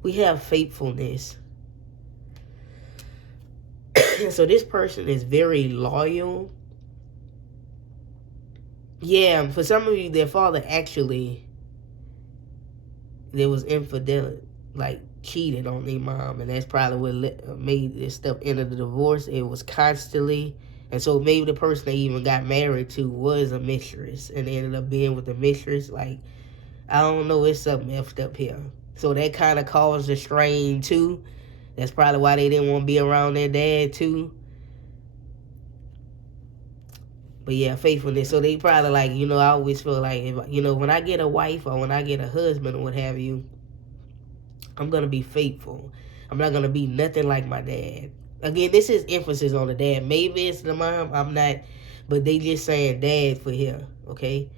We have faithfulness. So this person is very loyal. Yeah, for some of you, their father actually, there was infidelity, like cheated on their mom, and that's probably what made this stuff end of the divorce. It was constantly, and so maybe the person they even got married to was a mistress, and they ended up being with the mistress. Like, I don't know, it's something effed up here. So that kind of caused a strain too. That's probably why they didn't want to be around their dad too. But yeah, faithfulness. So they probably like, I always feel like, if, when I get a wife or when I get a husband or what have you, I'm going to be faithful. I'm not going to be nothing like my dad. Again, this is emphasis on the dad. Maybe it's the mom. I'm not. But they just saying dad for here. Okay?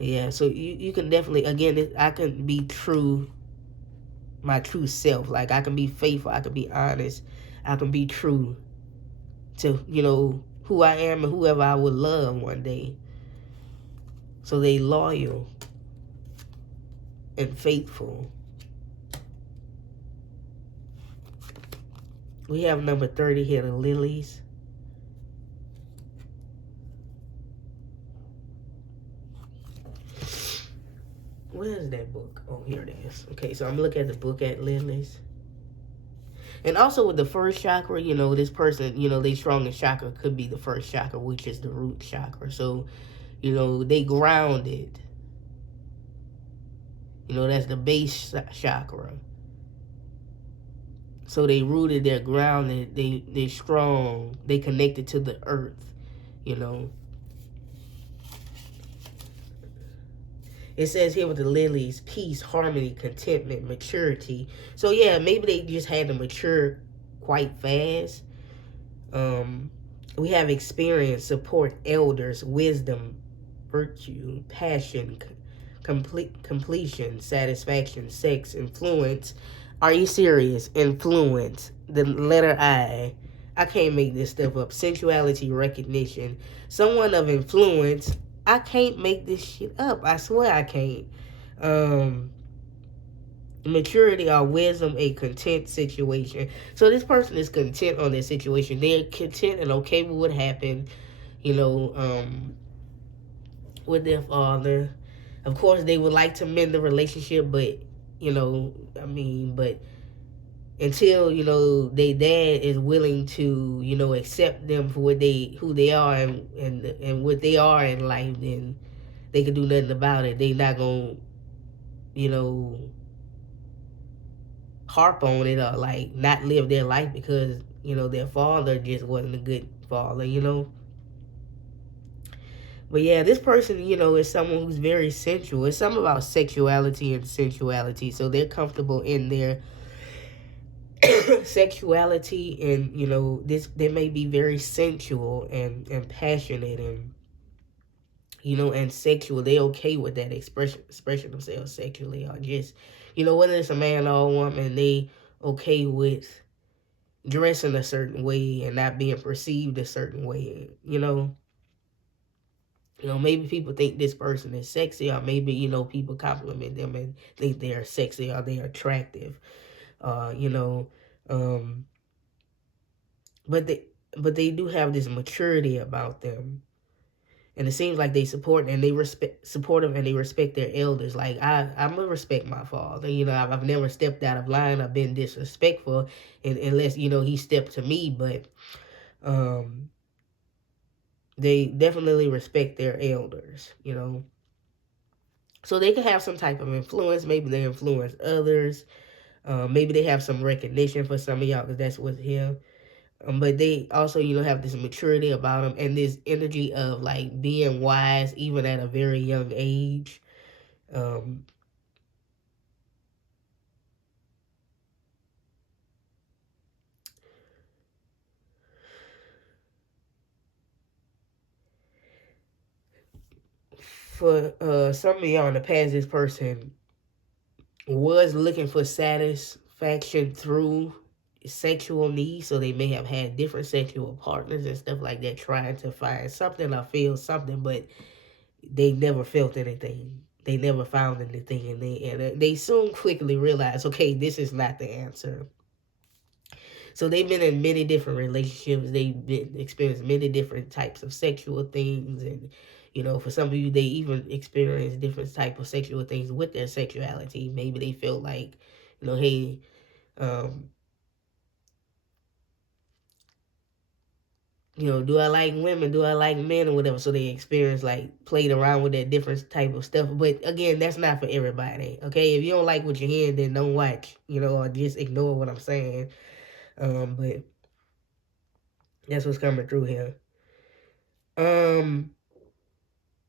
Yeah, so you can definitely, again, I can be true, my true self. Like, I can be faithful. I can be honest. I can be true to, who I am and whoever I would love one day. So they loyal and faithful. We have number 30 here, the lilies. Where is that book? Oh, here it is. Okay, so I'm looking at the book at lilies. And also with the first chakra, this person, their strongest chakra could be the first chakra, which is the root chakra. So, they grounded. That's the base chakra. So they rooted, they're grounded, they're strong, they connected to the earth, It says here with the lilies, peace, harmony, contentment, maturity. So yeah, maybe they just had to mature quite fast. We have experience, support, elders, wisdom, virtue, passion, completion, satisfaction, sex, influence. Are you serious? Influence. The letter I. I can't make this stuff up. Sensuality, recognition. Someone of influence. I can't make this shit up. I swear I can't. maturity or wisdom, a content situation. So this person is content on their situation. They're content and okay with what happened, you know, with their father. Of course, they would like to mend the relationship, but but until their dad is willing to accept them for who they are and what they are in life, then they can do nothing about it. They not gonna you know harp on it or like not live their life because their father just wasn't a good father. But yeah, this person is someone who's very sensual. It's something about sexuality and sensuality, so they're comfortable in their sexuality, and this they may be very sensual and passionate and sexual. They okay with that expression themselves sexually, or just whether it's a man or a woman, they okay with dressing a certain way and not being perceived a certain way. Maybe people think this person is sexy, or maybe people compliment them and think they are sexy or they are attractive. uh you know um but they do have this maturity about them, and it seems like they support and they respect supportive, and they respect their elders. Like I'm gonna respect my father. I've never stepped out of line or been disrespectful, unless he stepped to me. But um they definitely respect their elders. So they can have some type of influence. Maybe they influence others. Maybe they have some recognition for some of y'all, because that's what's here. But they also, have this maturity about them and this energy of like being wise even at a very young age. Um, for some of y'all in the past, this person was looking for satisfaction through sexual needs, so they may have had different sexual partners and stuff like that, trying to find something or feel something, but they never felt anything. They never found anything, and they soon quickly realized, okay, this is not the answer. So they've been in many different relationships. They've been experienced many different types of sexual things, and for some of you, they even experience different type of sexual things with their sexuality. Maybe they feel like, hey, um, do I like women? Do I like men or whatever? So they experience like played around with that different type of stuff. But again, that's not for everybody. Okay, if you don't like what you're hearing, then don't watch. Or just ignore what I'm saying. But that's what's coming through here. Um,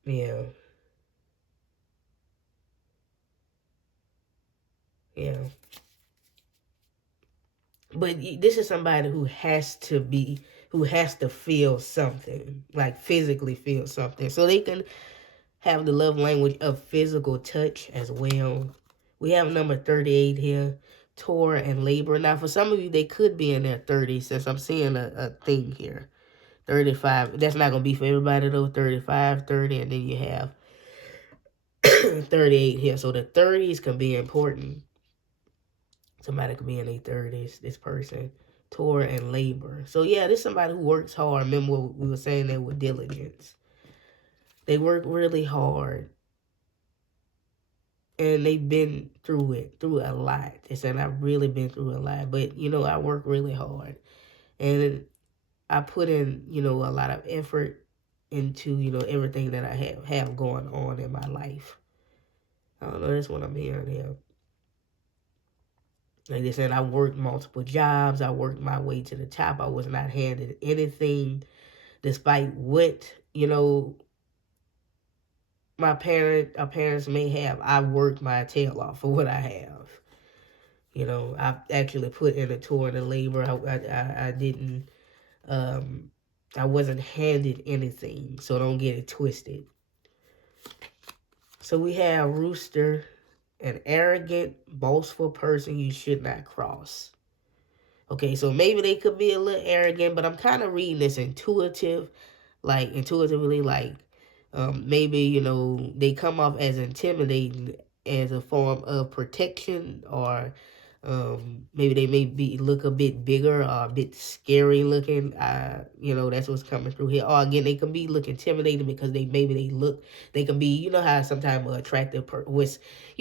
yeah, yeah. But this is somebody who has to feel something, like physically feel something, so they can have the love language of physical touch as well. We have number 38 here, tour and labor. Now, for some of you, they could be in their 30s, since I'm seeing a thing here. 35, that's not going to be for everybody, though. 35, 30, and then you have 38 here. So the 30s can be important. Somebody could be in their 30s, this person. Tour and labor. So, yeah, this is somebody who works hard. Remember what we were saying there with diligence. They work really hard. And they've been through a lot. They said, I've really been through a lot. But, I work really hard. And I put in, a lot of effort into, everything that I have going on in my life. I don't know, that's what I'm hearing here. Like they said, I worked multiple jobs. I worked my way to the top. I was not handed anything, despite what, my parents may have. I worked my tail off for what I have. I actually put in a tour and labor. I didn't, I wasn't handed anything, so don't get it twisted. So we have Rooster, an arrogant, boastful person you should not cross. Okay, so maybe they could be a little arrogant, but I'm kind of reading this intuitively, like maybe, they come off as intimidating as a form of protection, or maybe they look a bit bigger or a bit scary looking. That's what's coming through here. Or again, they can be look intimidating because they can be, how sometimes attractive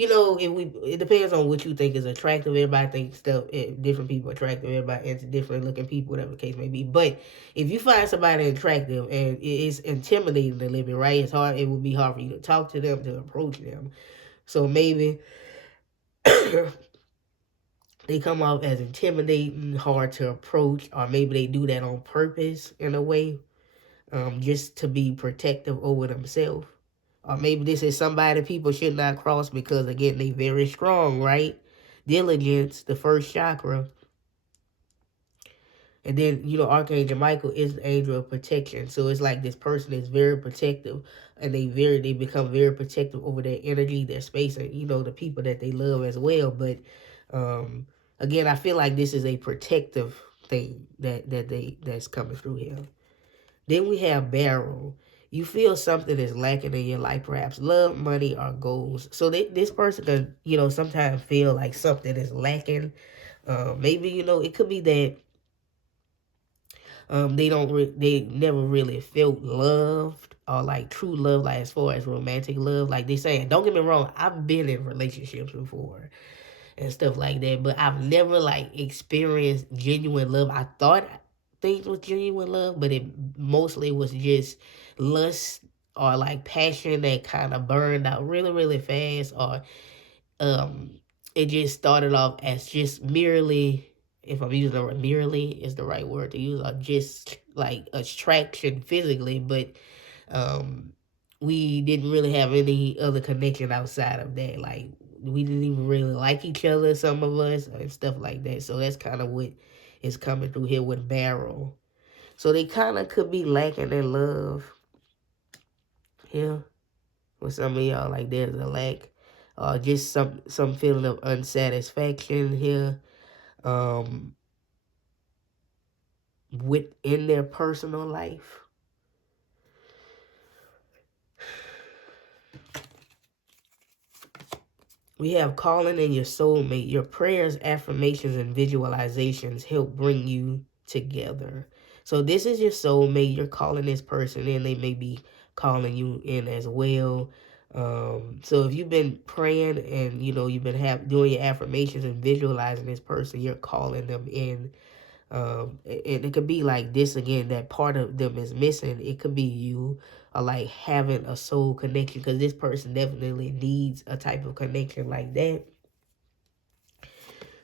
it depends on what you think is attractive. Everybody thinks different people attractive. Everybody into different looking people, whatever the case may be. But if you find somebody attractive and it's intimidating to live it, right? It would be hard for you to talk to them, to approach them. So maybe they come off as intimidating, hard to approach, or maybe they do that on purpose in a way, just to be protective over themselves. Or maybe this is somebody people should not cross because, again, they very strong, right? Diligence, the first chakra. And then, Archangel Michael is the angel of protection. So it's like this person is very protective, and they become very protective over their energy, their space, and, the people that they love as well. But again, I feel like this is a protective thing that's coming through here. Then we have Barrel. You feel something is lacking in your life, perhaps love, money, or goals. So this person can, sometimes feel like something is lacking. Maybe, it could be that they never really felt loved, or like true love, like as far as romantic love. Like they saying, don't get me wrong, I've been in relationships before and stuff like that, but I've never like experienced genuine love. I thought things was genuine love, but it mostly was just lust or like passion that kind of burned out really, really fast, or um it just started off as just merely, if I'm using the word merely is the right word to use, or just like attraction physically, but we didn't really have any other connection outside of that. Like we didn't even really like each other, some of us, and stuff like that. So that's kind of what is coming through here with Barrel. So they kind of could be lacking in love here. With some of y'all, like there's a lack, just some feeling of unsatisfaction here, within their personal life. We have calling in your soulmate. Your prayers, affirmations, and visualizations help bring you together. So this is your soulmate. You're calling this person in. They may be calling you in as well. So if you've been praying and you've been doing your affirmations and visualizing this person, you're calling them in. And it could be like this again, that part of them is missing. It could be you, or like having a soul connection, because this person definitely needs a type of connection like that.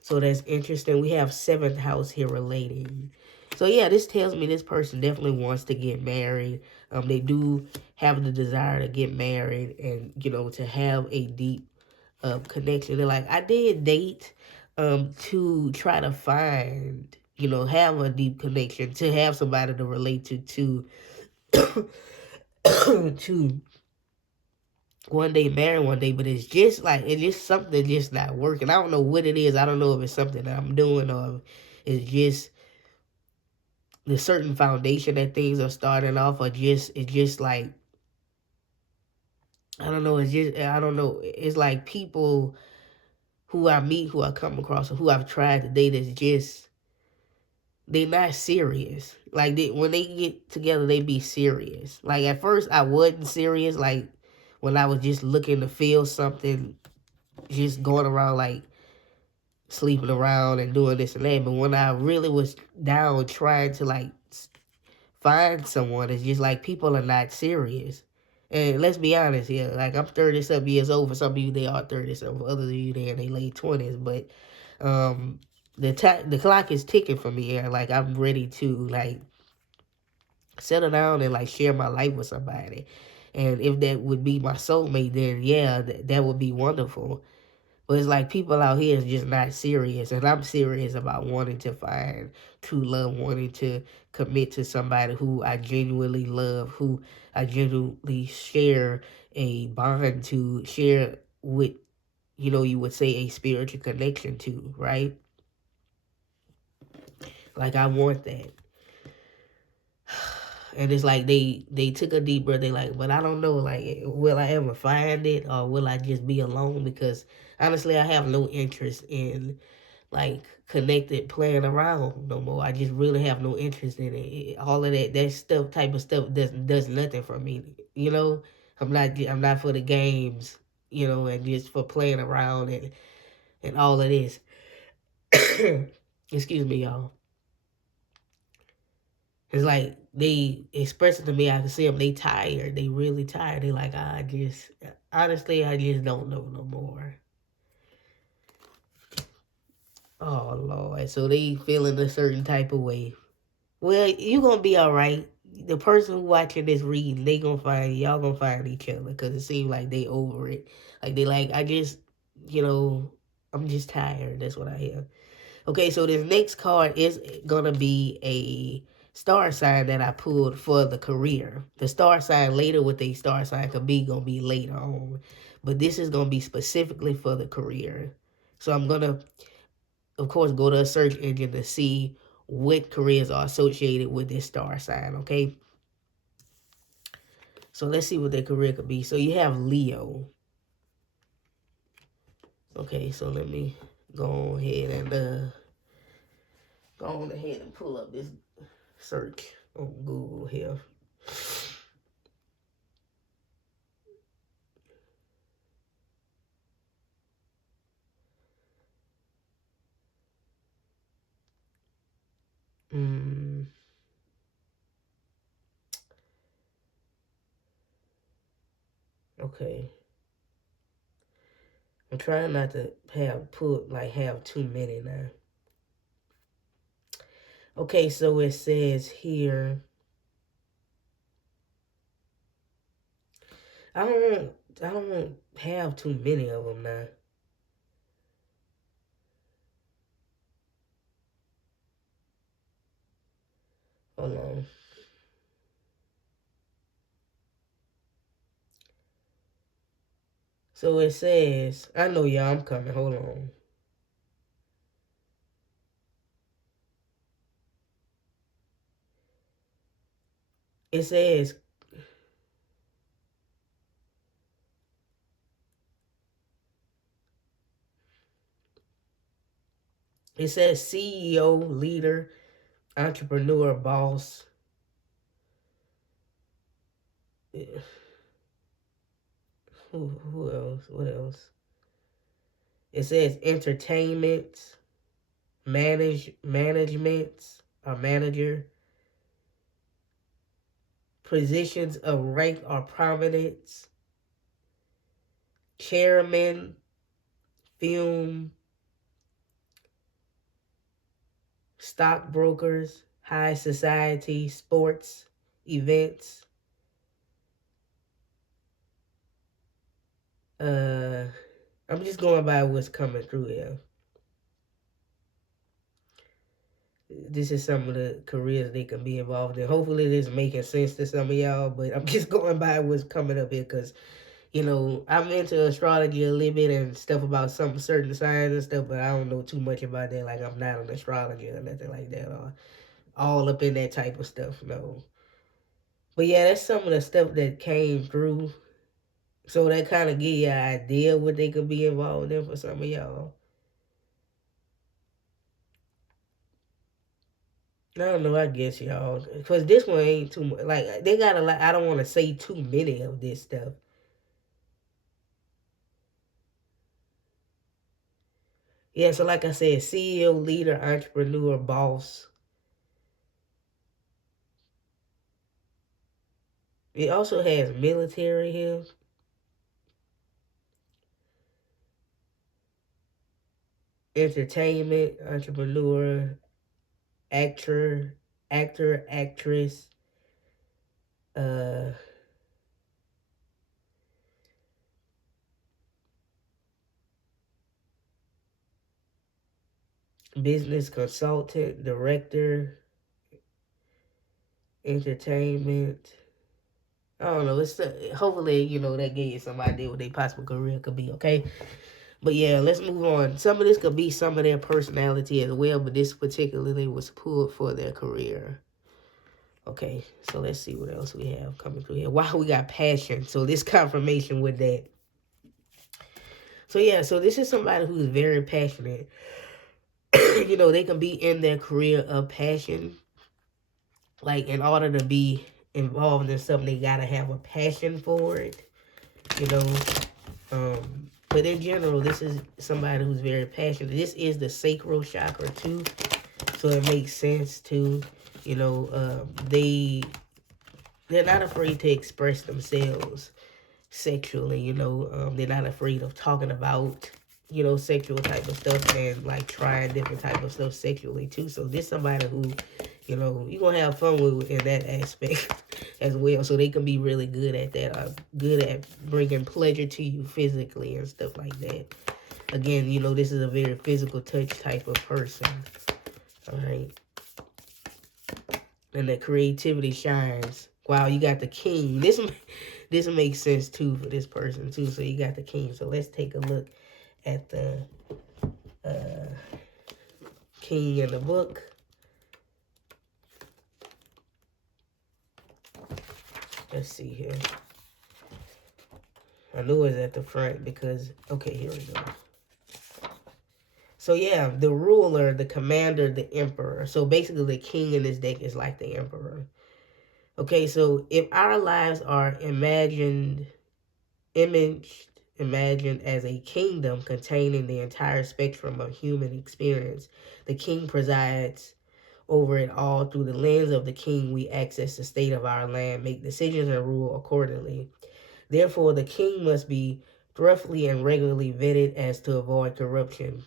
So that's interesting. We have 7th house here relating. So yeah, this tells me this person definitely wants to get married. They do have the desire to get married, and to have a deep connection. They're like, I did date to try to find, have a deep connection, to have somebody to relate to to one day marry one day, but it's just something just not working. I don't know what it is. I don't know if it's something that I'm doing, or it's just the certain foundation that things are starting off, or it's just like, I don't know. I don't know. It's like people who I meet, who I come across, or who I've tried to date, is just, they not serious. Like when they get together, they be serious. Like at first I wasn't serious. Like when I was just looking to feel something, just going around like sleeping around and doing this and that. But when I really was down trying to like find someone, it's just like people are not serious. And let's be honest here, like I'm 30-something years old. For some of you, they are 30-something. For others of you, they're in their late 20s. But the clock is ticking for me here. Like I'm ready to like settle down and like share my life with somebody. And if that would be my soulmate, then yeah, that would be wonderful. But it's like people out here is just not serious. And I'm serious about wanting to find true love, wanting to commit to somebody who I genuinely love, who I genuinely share a bond to, share with, you would say a spiritual connection to, right? Like I want that. And it's like they took a deep breath. They like, but I don't know, like, will I ever find it, or will I just be alone? Because honestly, I have no interest in like connected playing around no more. I just really have no interest in it. All of that stuff, type of stuff, does nothing for me. You know, I'm not for the games. You know, and just for playing around and all of this. Excuse me, y'all. It's like they express it to me. I can see them. They tired. They really tired. They like, honestly, I just don't know no more. Oh Lord. So they feeling a certain type of way. Well, you gonna be all right. The person who watching this reading, they gonna find y'all gonna find each other because it seems like they over it. Like they like, you know, I'm just tired. That's what I hear. Okay, so this next card is gonna be a star sign that I pulled for the career. The star sign later, what the star sign could be, gonna be later on, but this is gonna be specifically for the career. So I'm gonna, of course, go to a search engine to see what careers are associated with this star sign. Okay, so let's see what their career could be. So you have Leo. Okay, so let me go ahead and pull up this search on Google here. Okay. I'm trying not to have too many now. Okay, so it says here. I don't have too many of them now. Hold on. So it says, I know y'all, I'm coming. Hold on. It says, CEO, leader, entrepreneur, boss. Who else? What else? It says entertainment, management, or manager, positions of rank or prominence, chairman, film, stockbrokers, high society, sports, events. I'm just going by what's coming through here. This is some of the careers they can be involved in. Hopefully this is making sense to some of y'all, but I'm just going by what's coming up here because, you know, I'm into astrology a little bit and stuff about some certain signs and stuff, but I don't know too much about that. Like, I'm not an astrologer or nothing like that, or all up in that type of stuff, no. But yeah, that's some of the stuff that came through. So that kind of give you an idea what they could be involved in for some of y'all. I don't know, I guess y'all, because this one ain't too much. Like, they got a lot. I don't want to say too many of this stuff. Yeah, so like I said, CEO, leader, entrepreneur, boss. It also has military here. Entertainment, entrepreneur, actress, uh, business consultant, director, entertainment. I don't know. Hopefully, you know, that gave you some idea what their possible career could be, okay? But yeah, let's move on. Some of this could be some of their personality as well, but this particularly was pulled for their career. Okay, so let's see what else we have coming through here. Wow, we got passion. So this confirmation with that. So yeah, so this is somebody who's very passionate. You know, they can be in their career of passion. Like, in order to be involved in something, they gotta have a passion for it. You know, but in general, this is somebody who's very passionate. This is the sacral chakra too, so it makes sense too. You know, they're not afraid to express themselves sexually. You know, they're not afraid of talking about, you know, sexual type of stuff, and like trying different type of stuff sexually too. So this somebody who, you know, you're gonna have fun with in that aspect as well. So they can be really good at that, good at bringing pleasure to you physically and stuff like that. Again, you know, this is a very physical touch type of person. All right. And the creativity shines. Wow, you got the king. This makes sense too for this person too. So you got the king. So let's take a look at the king in the book. Let's see here. I knew it was at the front because, okay, here we go. So yeah, the ruler, the commander, the emperor. So basically the king in this deck is like the emperor. Okay, so if our lives are imagined as a kingdom containing the entire spectrum of human experience, the king presides over it all. Through the lens of the king, we access the state of our land, make decisions, and rule accordingly. Therefore, the king must be thoroughly and regularly vetted as to avoid corruption.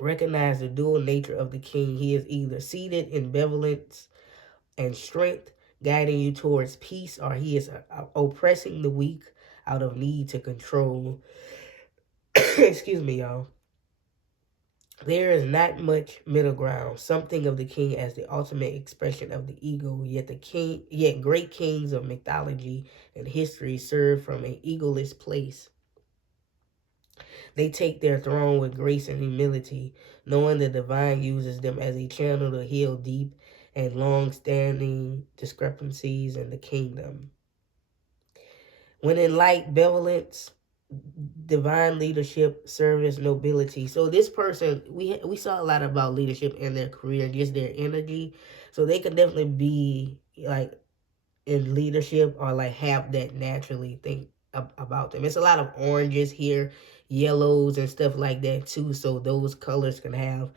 Recognize the dual nature of the king. He is either seated in benevolence and strength, guiding you towards peace, or he is oppressing the weak out of need to control. Excuse me, y'all. There is not much middle ground. Something of the king as the ultimate expression of the ego. Yet great kings of mythology and history serve from an egoless place. They take their throne with grace and humility, knowing the divine uses them as a channel to heal deep and long-standing discrepancies in the kingdom. When in light, benevolence, divine leadership, service, nobility. So this person, we saw a lot about leadership in their career, just their energy. So they could definitely be like in leadership or like have that naturally think about them. It's a lot of oranges here, yellows and stuff like that too. So those colors can have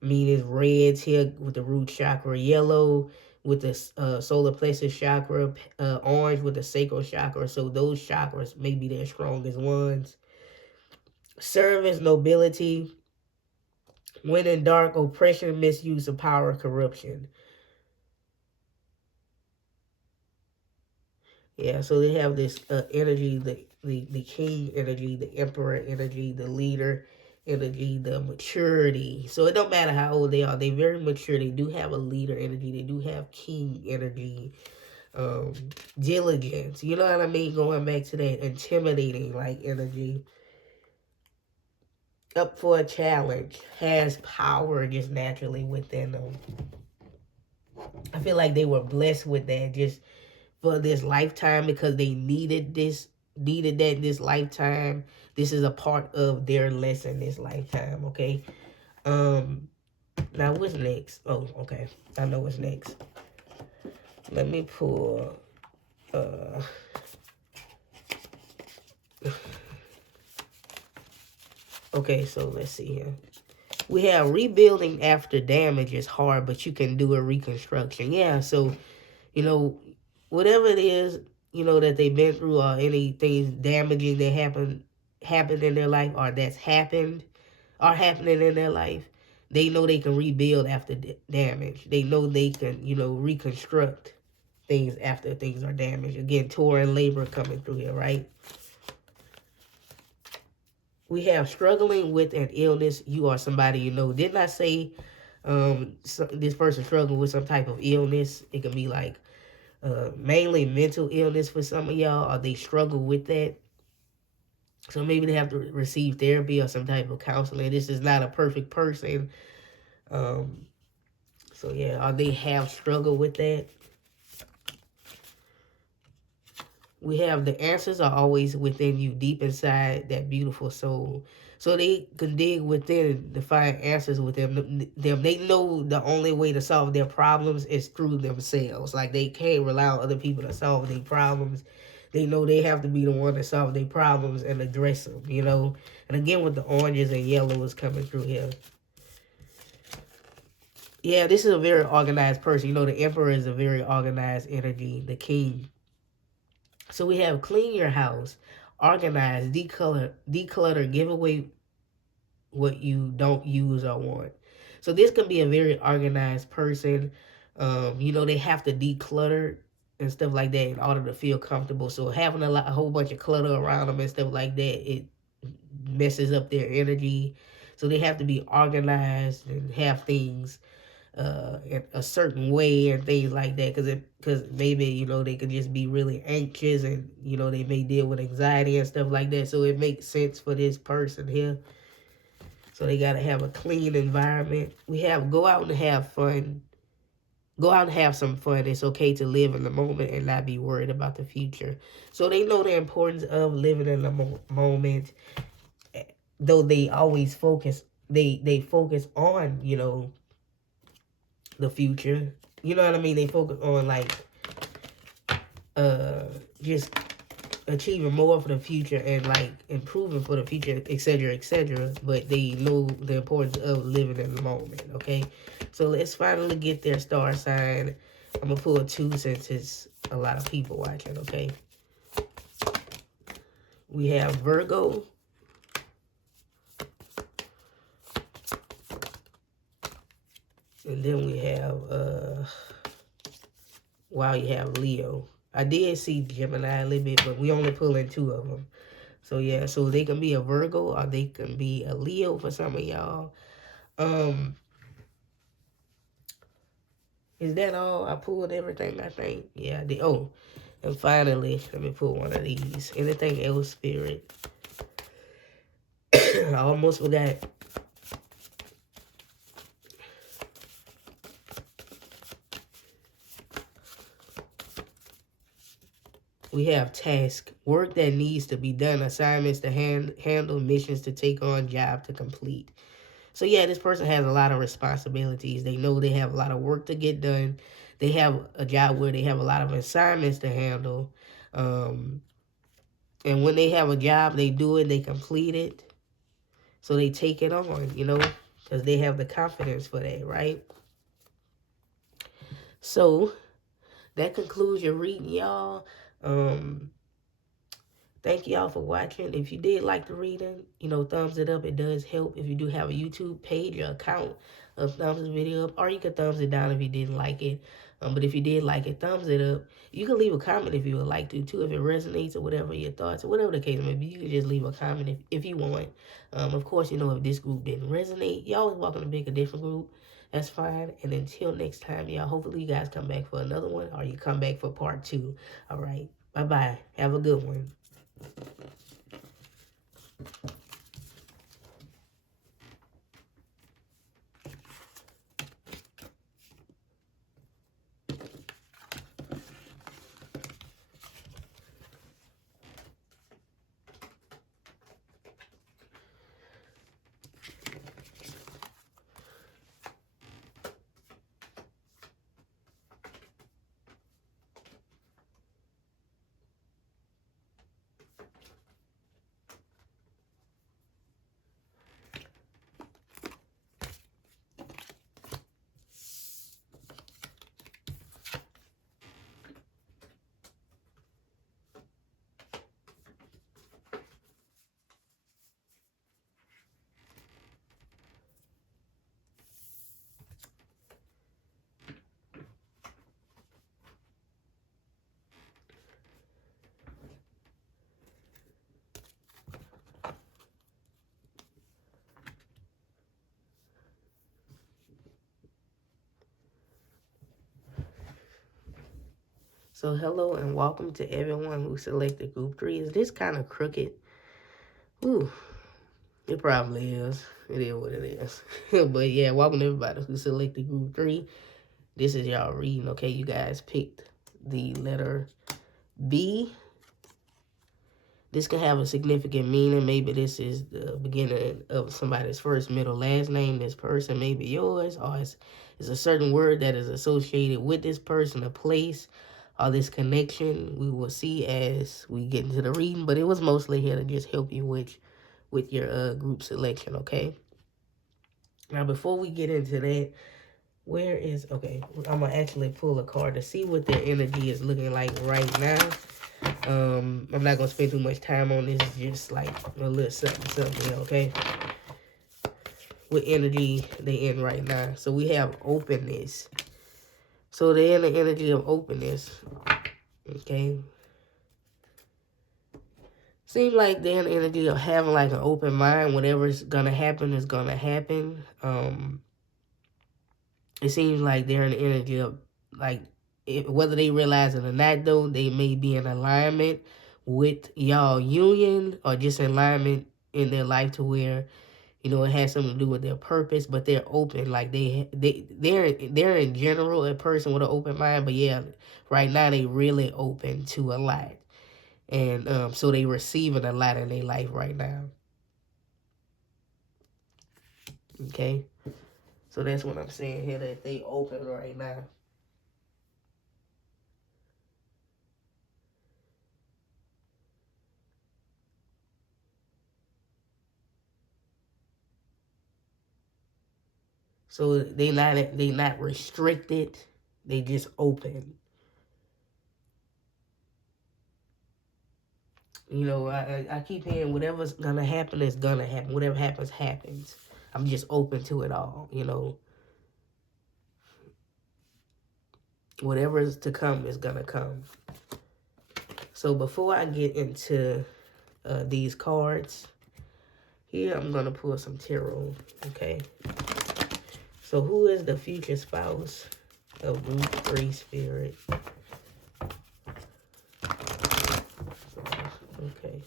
meaning. Reds here with the root chakra, yellow with the solar plexus chakra, orange with the sacral chakra. So those chakras may be their strongest ones. Service, nobility. When in dark, oppression, misuse of power, corruption. Yeah, so they have this energy, the king energy, the emperor energy, the leader energy, the maturity. So it don't matter how old they are. They very mature. They do have a leader energy. They do have king energy. Diligence. You know what I mean? Going back to that intimidating like energy. Up for a challenge. Has power just naturally within them. I feel like they were blessed with that just for this lifetime because they needed that this lifetime. This is a part of their lesson this lifetime, okay? Now what's next? Oh, okay. I know what's next. Let me pull okay, so let's see here. We have rebuilding after damage is hard, but you can do a reconstruction. Yeah, so, you know, whatever it is, you know, that they've been through or anything damaging that happened in their life or that's happened or happening in their life, they know they can rebuild after damage. They know they can, you know, reconstruct things after things are damaged. Again, toil and labor coming through here, right? We have struggling with an illness. You are somebody you know. Didn't I say this person struggled with some type of illness? It can be like mainly mental illness for some of y'all, or they struggle with that. So maybe they have to receive therapy or some type of counseling. This is not a perfect person. So yeah, or they have struggled with that. We have the answers are always within you, deep inside that beautiful soul. So they can dig within to find answers within them. They know the only way to solve their problems is through themselves. Like they can't rely on other people to solve their problems. They know they have to be the one to solve their problems and address them, you know. And again, with the oranges and yellows coming through here. Yeah, this is a very organized person. You know, the emperor is a very organized energy, the king. So we have clean your house, organize, declutter, give away what you don't use or want. So this can be a very organized person. You know, they have to declutter and stuff like that in order to feel comfortable. So having a whole bunch of clutter around them and stuff like that, it messes up their energy. So they have to be organized and have things in a certain way and things like that, because maybe, you know, they could just be really anxious, and you know they may deal with anxiety and stuff like that. So it makes sense for this person here. So they got to have a clean environment. We have go out and have fun. Go out and have some fun. It's okay to live in the moment and not be worried about the future. So they know the importance of living in the moment, though they always focus. They focus on, you know, the future. You know what I mean? They focus on like just achieving more for the future and like improving for the future, etc., etc. But they know the importance of living in the moment. Okay, so let's finally get their star sign. I'm gonna pull 2 since it's a lot of people watching. Okay, we have Virgo, and then we have wow, you have Leo. I did see Gemini a little bit, but we only pulling 2 of them. So yeah, so they can be a Virgo or they can be a Leo for some of y'all. Is that all? I pulled everything, I think. Yeah, I did. Oh, and finally, let me pull one of these. Anything else, Spirit? I almost forgot. We have task, work that needs to be done, assignments to handle, missions to take on, job to complete. So yeah, this person has a lot of responsibilities. They know they have a lot of work to get done. They have a job where they have a lot of assignments to handle. And when they have a job, they do it, they complete it. So they take it on, you know, because they have the confidence for that, right? So that concludes your reading, y'all. Thank y'all for watching. If you did like the reading, you know, thumbs it up. It does help. If you do have a YouTube page or account, thumbs the video up. Or you could thumbs it down if you didn't like it. But if you did like it, thumbs it up. You can leave a comment if you would like to, too. If it resonates or whatever your thoughts or whatever the case may be, you can just leave a comment if you want. Of course, you know, if this group didn't resonate, y'all always welcome to pick a different group. That's fine. And until next time, y'all, hopefully you guys come back for another one or you come back for part 2. All right. Bye-bye. Have a good one. So hello and welcome to everyone who selected group 3. Is this kind of crooked? Ooh. It probably is. It is what it is. But yeah, welcome everybody who selected group 3. This is y'all reading, okay? You guys picked the letter B. This can have a significant meaning. Maybe this is the beginning of somebody's first, middle, last name. This person may be yours, or it's a certain word that is associated with this person, a place, or this connection. We will see as we get into the reading, but it was mostly here to just help you with your group selection, okay? Now, before we get into that, okay, I'm going to actually pull a card to see what their energy is looking like right now. I'm not going to spend too much time on this. It's just like a little something, okay? What energy they in right now. So we have openness. So they're in the energy of openness, okay? Seems like they're in the energy of having like an open mind. Whatever's going to happen is going to happen. It seems like they're in the energy of, like, whether they realize it or not, though, they may be in alignment with y'all union or just in alignment in their life to where, you know, it has something to do with their purpose, but they're open. Like, they're in general a person with an open mind, but yeah, right now they really open to a lot. And so they receiving a lot in their life right now. Okay? So that's what I'm saying here, that they open right now. So they not restricted. They just open. You know, I keep hearing whatever's gonna happen is gonna happen. Whatever happens, happens. I'm just open to it all, you know. Whatever is to come is gonna come. So before I get into these cards, here I'm gonna pull some tarot, okay? So who is the future spouse of group 3 spirit? Okay.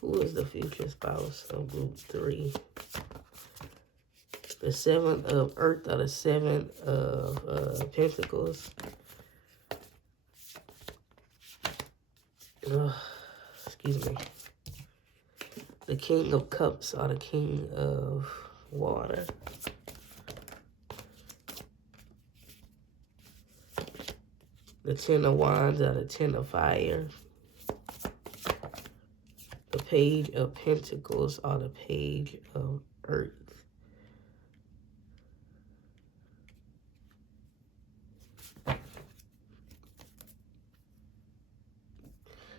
Who is the future spouse of group 3? The 7th of Earth or the 7th of Pentacles? Excuse me. The King of Cups or the King of Water? The 10 of Wands or the 10 of Fire? The Page of Pentacles or the Page of Earth?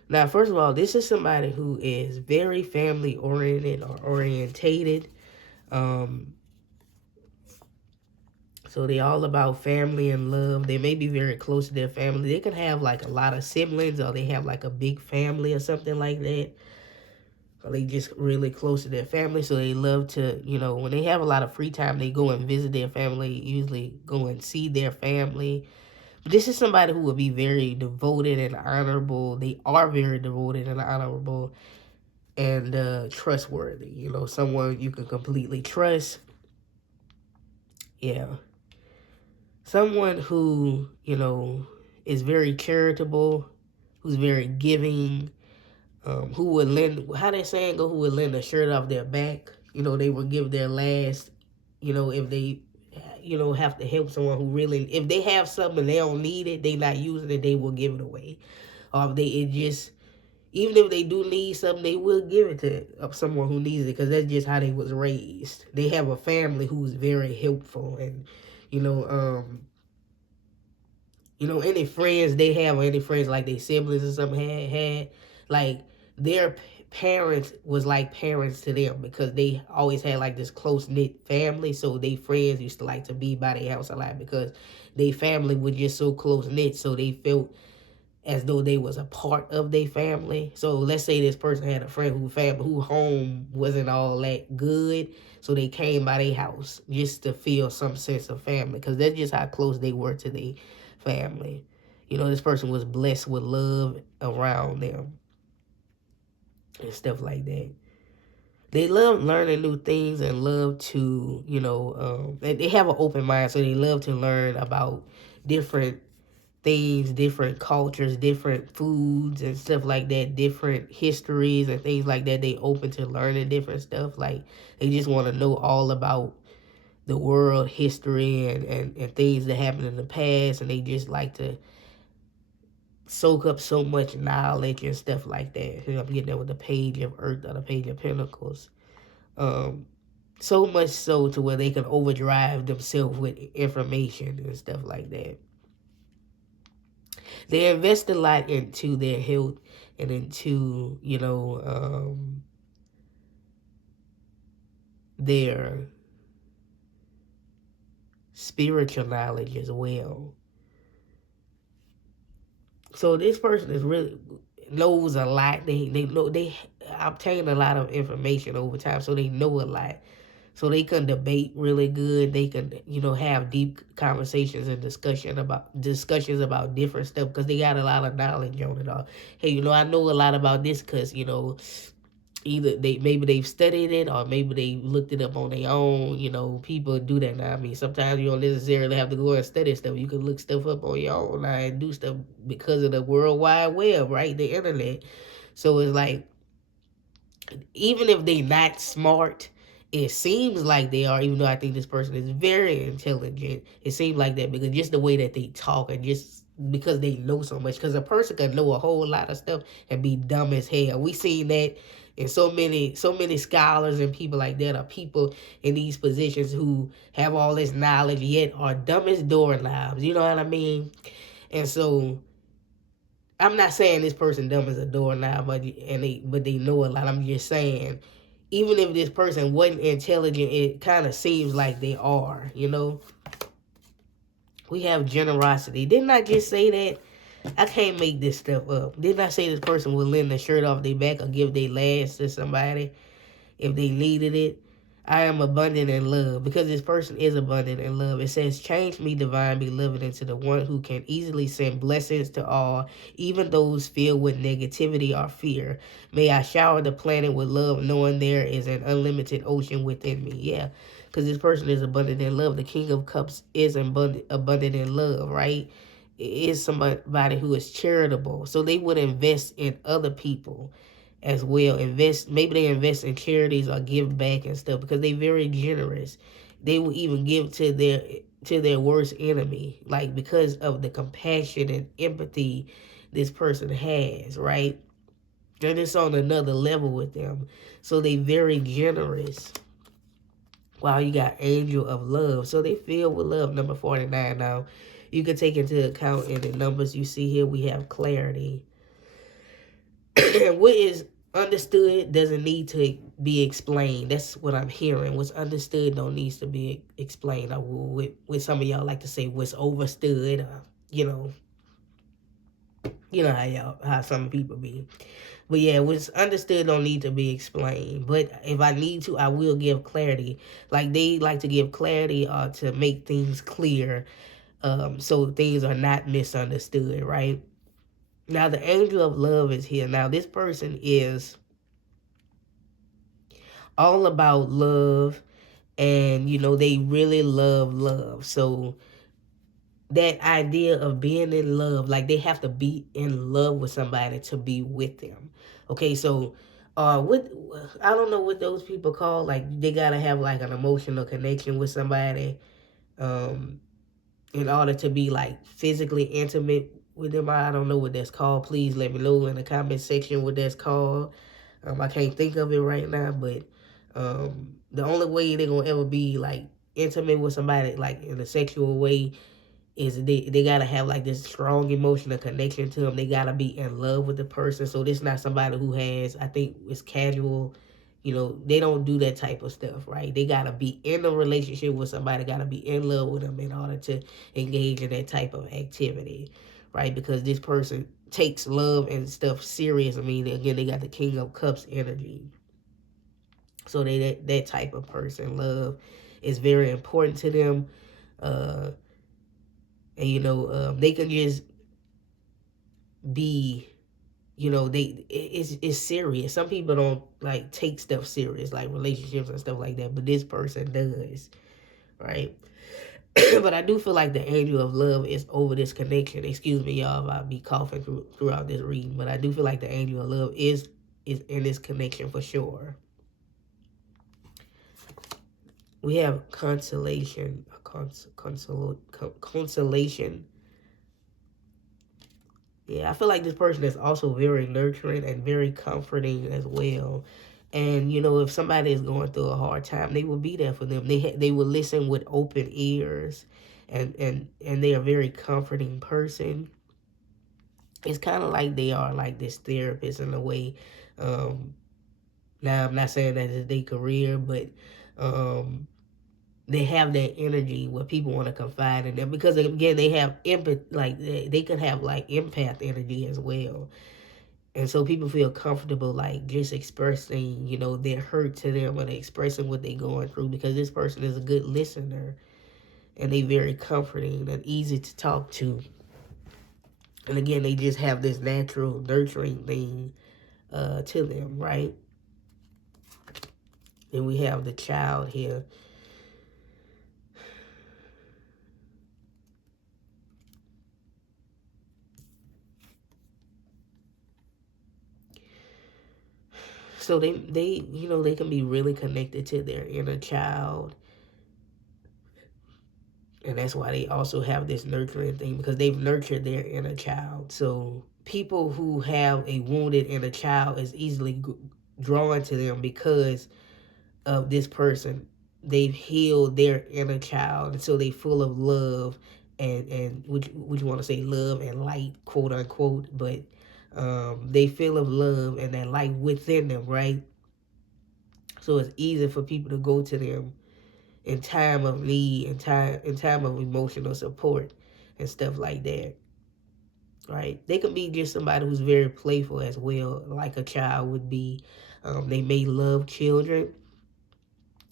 Now, first of all, this is somebody who is very family-oriented or orientated. So they're all about family and love. They may be very close to their family. They can have like a lot of siblings, or they have like a big family or something like that. Or they just really close to their family. So they love to, you know, when they have a lot of free time, they go and visit their family, usually go and see their family. This is somebody who will be very devoted and honorable. They are very devoted and honorable and trustworthy. You know, someone you can completely trust. Yeah. Someone who, you know, is very charitable, who's very giving, who would lend, how they saying go, who would lend a shirt off their back. You know, they would give their last, you know, if they, you know, have to help someone who really, if they have something and they don't need it, they not using it, they will give it away. Or if even if they do need something, they will give it to someone who needs it, because that's just how they was raised. They have a family who's very helpful, and, you know, any friends they have, or any friends like their siblings or something had, like, their parents was like parents to them because they always had like this close-knit family. So they friends used to like to be by their house a lot because they family was just so close-knit. So they felt as though they was a part of their family. So let's say this person had a friend who home wasn't all that good, so they came by their house just to feel some sense of family, because that's just how close they were to their family. You know, this person was blessed with love around them and stuff like that. They love learning new things and love to, they have an open mind, so they love to learn about different things, different cultures, different foods and stuff like that, different histories and things like that. They open to learning different stuff. Like, they just want to know all about the world history and things that happened in the past, and they just like to soak up so much knowledge and stuff like that. I'm getting there with the Page of Earth or the Page of Pentacles. So much so to where they can overdrive themselves with information and stuff like that. They invest a lot into their health and into, their spiritual knowledge as well. So this person is really knows a lot. They obtain a lot of information over time, so they know a lot. So they can debate really good. They can, have deep conversations and discussions about different stuff because they got a lot of knowledge on it all. Hey, I know a lot about this because, either maybe they've studied it or maybe they looked it up on their own. People do that now. I mean, sometimes you don't necessarily have to go and study stuff. You can look stuff up on your own now and do stuff because of the World Wide Web, right? The internet. So it's like, even if they not smart, it seems like they are, even though I think this person is very intelligent. It seems like that because just the way that they talk and just because they know so much. Because a person can know a whole lot of stuff and be dumb as hell. We seen that in so many scholars and people like that, are people in these positions who have all this knowledge yet are dumb as doorknobs. You know what I mean? And so I'm not saying this person dumb as a doorknob, but they know a lot. I'm just saying, even if this person wasn't intelligent, it kind of seems like they are, We have generosity. Didn't I just say that? I can't make this stuff up. Didn't I say this person would lend a shirt off their back or give their last to somebody if they needed it? I am abundant in love, because this person is abundant in love. It says, change me, divine beloved, into the one who can easily send blessings to all, even those filled with negativity or fear. May I shower the planet with love, knowing there is an unlimited ocean within me. Yeah, because this person is abundant in love. The King of Cups is abundant in love, right? It is somebody who is charitable. So they would invest in other people as well. Maybe they invest in charities or give back and stuff because they're very generous. They will even give to their worst enemy, like, because of the compassion and empathy this person has, right? And it's on another level with them. So they very generous. Wow, you got Angel of Love. So they filled with love, number 49. Now, you can take into account in the numbers you see here, we have clarity. What is understood doesn't need to be explained. That's what I'm hearing. What's understood don't needs to be explained. I will, with some of y'all like to say what's overstood. You know how some people be. But yeah, what's understood don't need to be explained. But if I need to, I will give clarity. Like, they like to give clarity to make things clear, so things are not misunderstood, right? Now, the Angel of Love is here. Now, this person is all about love, and, they really love love. So that idea of being in love, like, they have to be in love with somebody to be with them. Okay, so what, I don't know what those people call, like, they gotta have like an emotional connection with somebody in order to be like physically intimate with them. I don't know what that's called. Please let me know in the comment section what that's called. I can't think of it right now, but the only way they're gonna ever be like intimate with somebody, like in a sexual way, is they gotta have like this strong emotional connection to them. They gotta be in love with the person. So this not somebody who has, I think it's casual, they don't do that type of stuff, right? They gotta be in a relationship with somebody, gotta be in love with them in order to engage in that type of activity, right? Because this person takes love and stuff serious. I mean, again, they got the King of Cups energy. So that type of person, love is very important to them. And they can just be, it's serious. Some people don't like take stuff serious, like relationships and stuff like that, but this person does, right? But I do feel like the angel of love is over this connection. Excuse me, y'all, if I'll be coughing throughout this reading, but I do feel like the angel of love is in this connection for sure. We have consolation, consolation. Yeah, I feel like this person is also very nurturing and very comforting as well. And if somebody is going through a hard time, they will be there for them. They will listen with open ears, and they are a very comforting person. It's kind of like they are like this therapist in a way. Now I'm not saying that it's their career, but they have that energy where people want to confide in them, because again they have empathy, like they could have like empath energy as well. And so people feel comfortable like just expressing, their hurt to them, or expressing what they're going through, because this person is a good listener, and they very comforting and easy to talk to. And again, they just have this natural nurturing thing to them, right? Then we have the Child here. So they they can be really connected to their inner child. And that's why they also have this nurturing thing, because they've nurtured their inner child. So people who have a wounded inner child is easily drawn to them because of this person. They've healed their inner child, and so they full of love, and which you want to say love and light, quote unquote, but they feel of love and that light within them, right? So it's easy for people to go to them in time of need, in time of emotional support and stuff like that, right? They can be just somebody who's very playful as well, like a child would be. They may love children,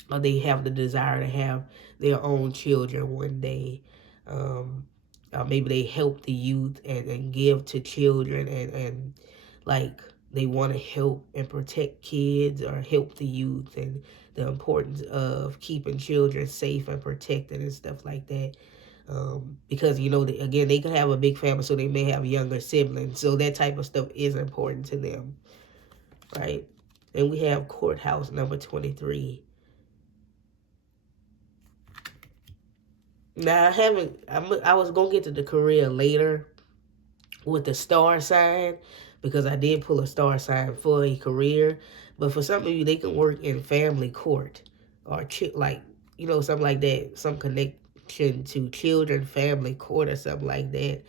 or they have the desire to have their own children one day. Maybe they help the youth and give to children, and like they want to help and protect kids or help the youth, and the importance of keeping children safe and protected and stuff like that. Because, again, they can have a big family, so they may have younger siblings. So that type of stuff is important to them, right? And we have Courthouse number 23. Now, I was going to get to the career later with the star sign, because I did pull a star sign for a career. But for some of you, they can work in family court, or something like that, some connection to children, family court, or something like that.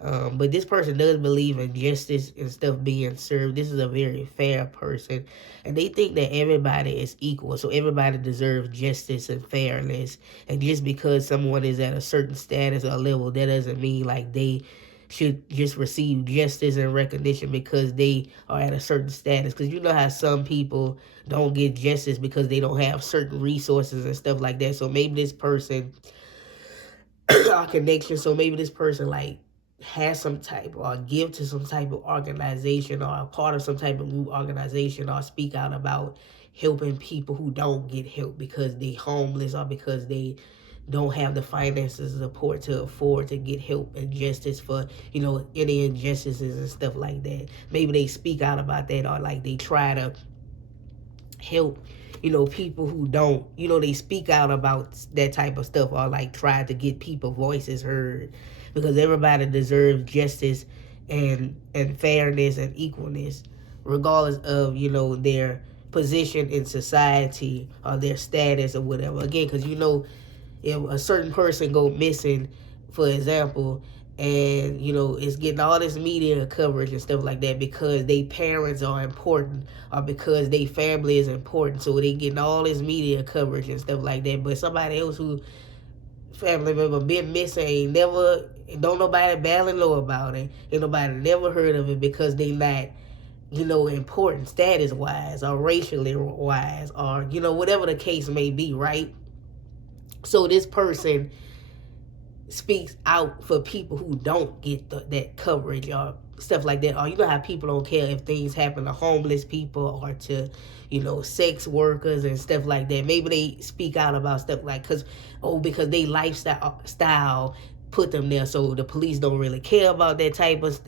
But this person does believe in justice and stuff being served. This is a very fair person. And they think that everybody is equal. So everybody deserves justice and fairness. And just because someone is at a certain status or level, that doesn't mean like they should just receive justice and recognition because they are at a certain status. Because you know how some people don't get justice because they don't have certain resources and stuff like that. So maybe this person, our connection, so maybe this person like has some type, or give to some type of organization, or a part of some type of group organization, or speak out about helping people who don't get help because they homeless, or because they don't have the finances and support to afford to get help and justice for, any injustices and stuff like that. Maybe they speak out about that, or like they try to help, people who don't, they speak out about that type of stuff, or like try to get people voices heard, because everybody deserves justice and fairness and equalness, regardless of, their position in society or their status or whatever. Again, because, if a certain person go missing for example, and you know it's getting all this media coverage and stuff like that because they parents are important or because they family is important, so they getting all this media coverage and stuff like that. But somebody else who family member been missing, ain't never, don't nobody barely know about it, ain't nobody never heard of it because they not, you know, important status wise or racially wise or, you know, whatever the case may be, right? So this person speaks out for people who don't get that coverage or stuff like that. Or you know how people don't care if things happen to homeless people or to, you know, sex workers and stuff like that. Maybe they speak out about stuff like because they lifestyle put them there, so the police don't really care about that type of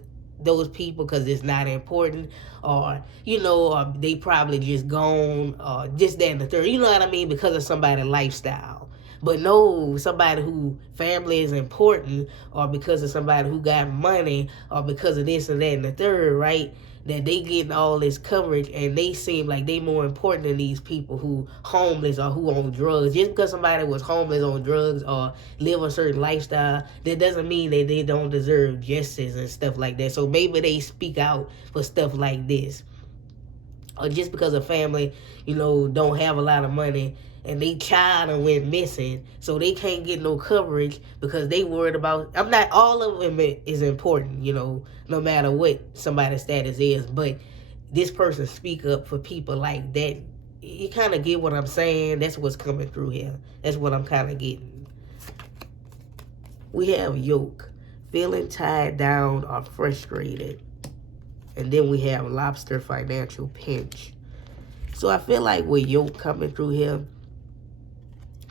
those people because it's not important, or you know, or they probably just gone, or just that and the third, you know what I mean, because of somebody's lifestyle. But no, somebody who family is important, or because of somebody who got money, or because of this and that and the third, right? That they getting all this coverage and they seem like they more important than these people who homeless or who on drugs. Just because somebody was homeless on drugs or live a certain lifestyle, that doesn't mean that they don't deserve justice and stuff like that. So maybe they speak out for stuff like this. Or just because a family, you know, don't have a lot of money and they child and went missing, so they can't get no coverage because they worried about, I'm not, all of them is important, you know, no matter what somebody's status is, but this person speak up for people like that. You kind of get what I'm saying? That's what's coming through here. That's what I'm kind of getting. We have yoke, feeling tied down or frustrated. And then we have lobster, financial pinch. So I feel like with yoke coming through here,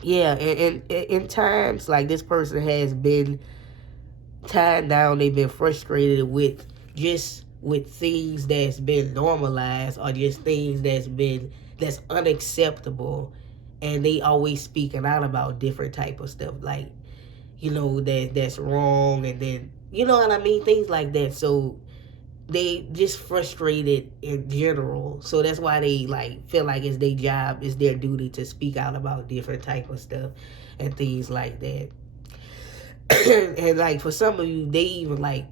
yeah, and in times like this person has been tied down, they've been frustrated with things that's been normalized or just things that's unacceptable, and they always speaking out about different type of stuff, like, you know, that's wrong, and then, you know what I mean, things like that. So they just frustrated in general, so that's why they like feel like it's their job, it's their duty to speak out about different type of stuff and things like that. And like for some of you, they even like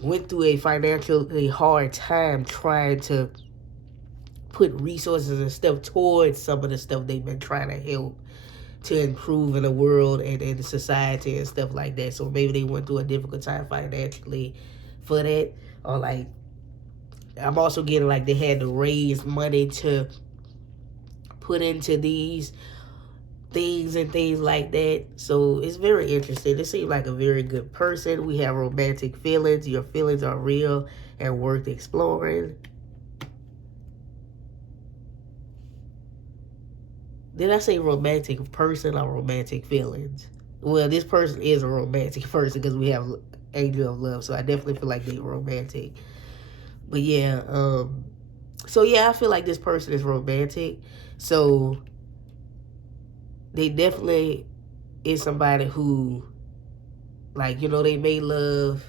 went through a financially hard time trying to put resources and stuff towards some of the stuff they've been trying to help to improve in the world and in society and stuff like that. So maybe they went through a difficult time financially for that. Or like, I'm also getting like they had to raise money to put into these things and things like that. So it's very interesting. It seems like a very good person. We have romantic feelings. Your feelings are real and worth exploring. Did I say romantic person or romantic feelings? Well, this person is a romantic person because we have angel of love, so I definitely feel like they're romantic. But yeah, so yeah, I feel like this person is romantic. So they definitely is somebody who, like, you know, they may love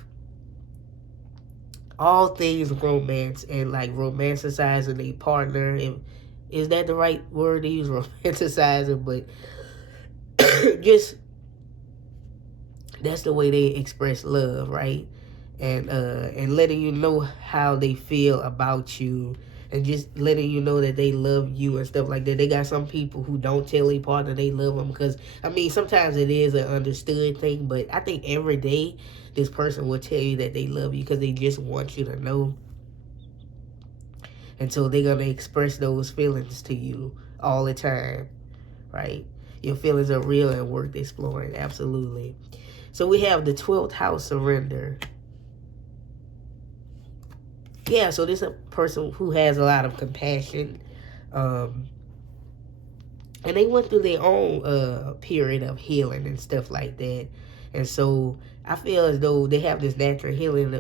all things romance and like romanticizing their partner. And is that the right word to use, romanticizing? But just that's the way they express love, right? And letting you know how they feel about you, and just letting you know that they love you and stuff like that. They got some people who don't tell their partner they love them because, I mean, sometimes it is an understood thing, but I think every day this person will tell you that they love you because they just want you to know. And so they're going to express those feelings to you all the time, right? Your feelings are real and worth exploring, absolutely. So we have the 12th house, surrender. Yeah, so this is a person who has a lot of compassion. And they went through their own period of healing and stuff like that. And so I feel as though they have this natural healing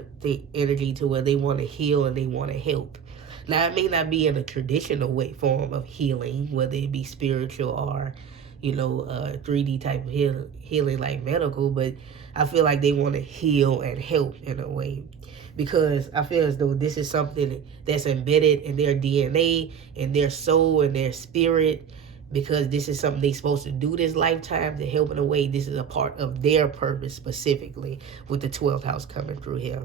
energy to where they want to heal and they want to help. Now, it may not be in a traditional way form of healing, whether it be spiritual or, you know, 3D type of healing like medical, but I feel like they want to heal and help in a way. Because I feel as though this is something that's embedded in their DNA, in their soul, in their spirit, because this is something they're supposed to do this lifetime to help in a way. This is a part of their purpose specifically with the 12th house coming through here.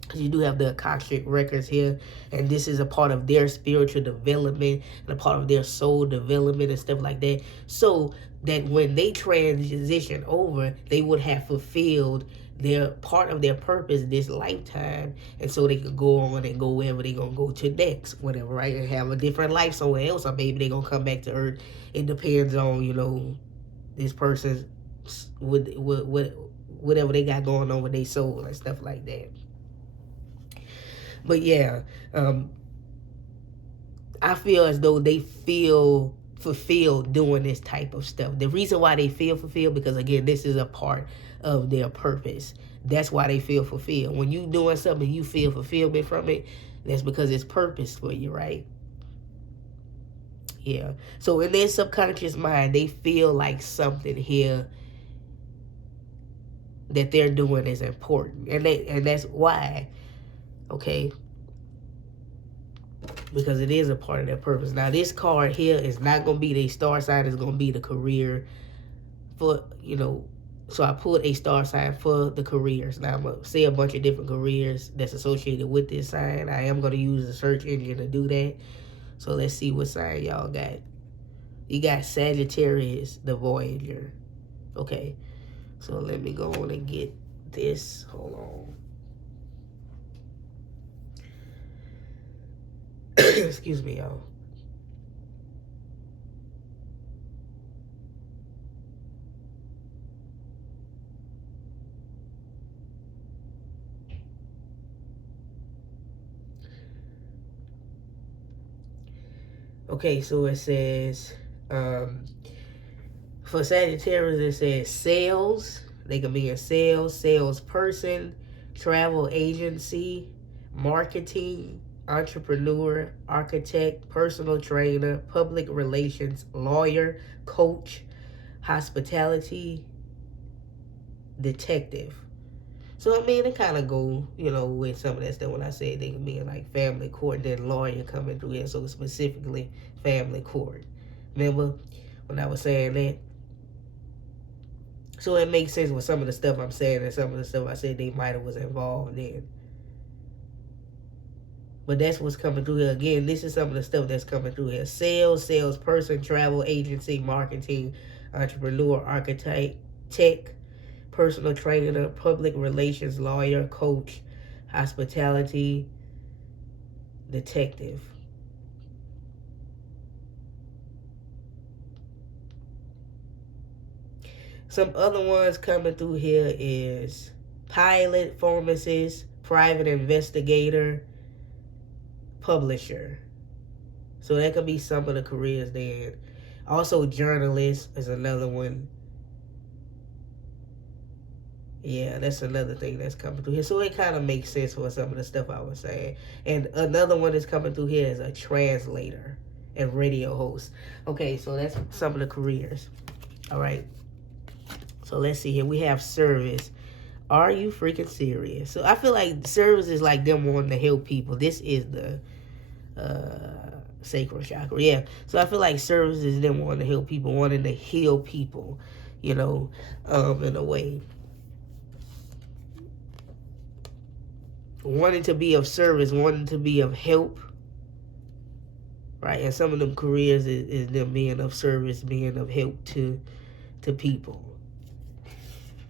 Because you do have the Akashic records here, and this is a part of their spiritual development and a part of their soul development and stuff like that. So that when they transition over, they would have fulfilled their part of their purpose this lifetime, and so they could go on and go wherever they're gonna go to next, whatever, right? And have a different life somewhere else, or maybe they're gonna come back to Earth. It depends on, you know, this person's whatever they got going on with their soul and stuff like that. But yeah, I feel as though they feel fulfilled doing this type of stuff. The reason why they feel fulfilled, because again, this is a part of their purpose. That's why they feel fulfilled. When you doing something, you feel fulfillment from it. That's because it's purpose for you, right? Yeah. So in their subconscious mind, they feel like something here that they're doing is important, and that's why. Okay, because it is a part of their purpose. Now, this card here is not going to be the star sign. It's going to be the career for, you know, so I put a star sign for the careers. Now, I'm going to say a bunch of different careers that's associated with this sign. I am going to use the search engine to do that. So let's see what sign y'all got. You got Sagittarius, the Voyager. Okay, so let me go on and get this. Hold on. Excuse me, y'all. Okay, so it says, for Sagittarius, it says sales. They can be in sales, salesperson, travel agency, marketing, entrepreneur, architect, personal trainer, public relations, lawyer, coach, hospitality, detective. So I mean, it kind of go, you know, with some of that stuff when I say they can be in like family court, then lawyer coming through here. So specifically family court. Remember when I was saying that? So it makes sense with some of the stuff I'm saying and some of the stuff I said they might have was involved in. But that's what's coming through here. Again, this is some of the stuff that's coming through here. Sales, salesperson, travel agency, marketing, entrepreneur, architect, tech, personal trainer, public relations, lawyer, coach, hospitality, detective. Some other ones coming through here is pilot, pharmacist, private investigator, publisher. So that could be some of the careers then. Also, journalist is another one. Yeah, that's another thing that's coming through here. So it kind of makes sense for some of the stuff I was saying. And another one that's coming through here is a translator and radio host. Okay, so that's some of the careers. All right. So let's see here. We have service. Are you freaking serious? So I feel like service is like them wanting to help people. This is the sacral chakra. Yeah. So I feel like service is them wanting to help people, wanting to heal people, you know, in a way. Wanting to be of service, wanting to be of help. Right? And some of them careers is them being of service, being of help to people.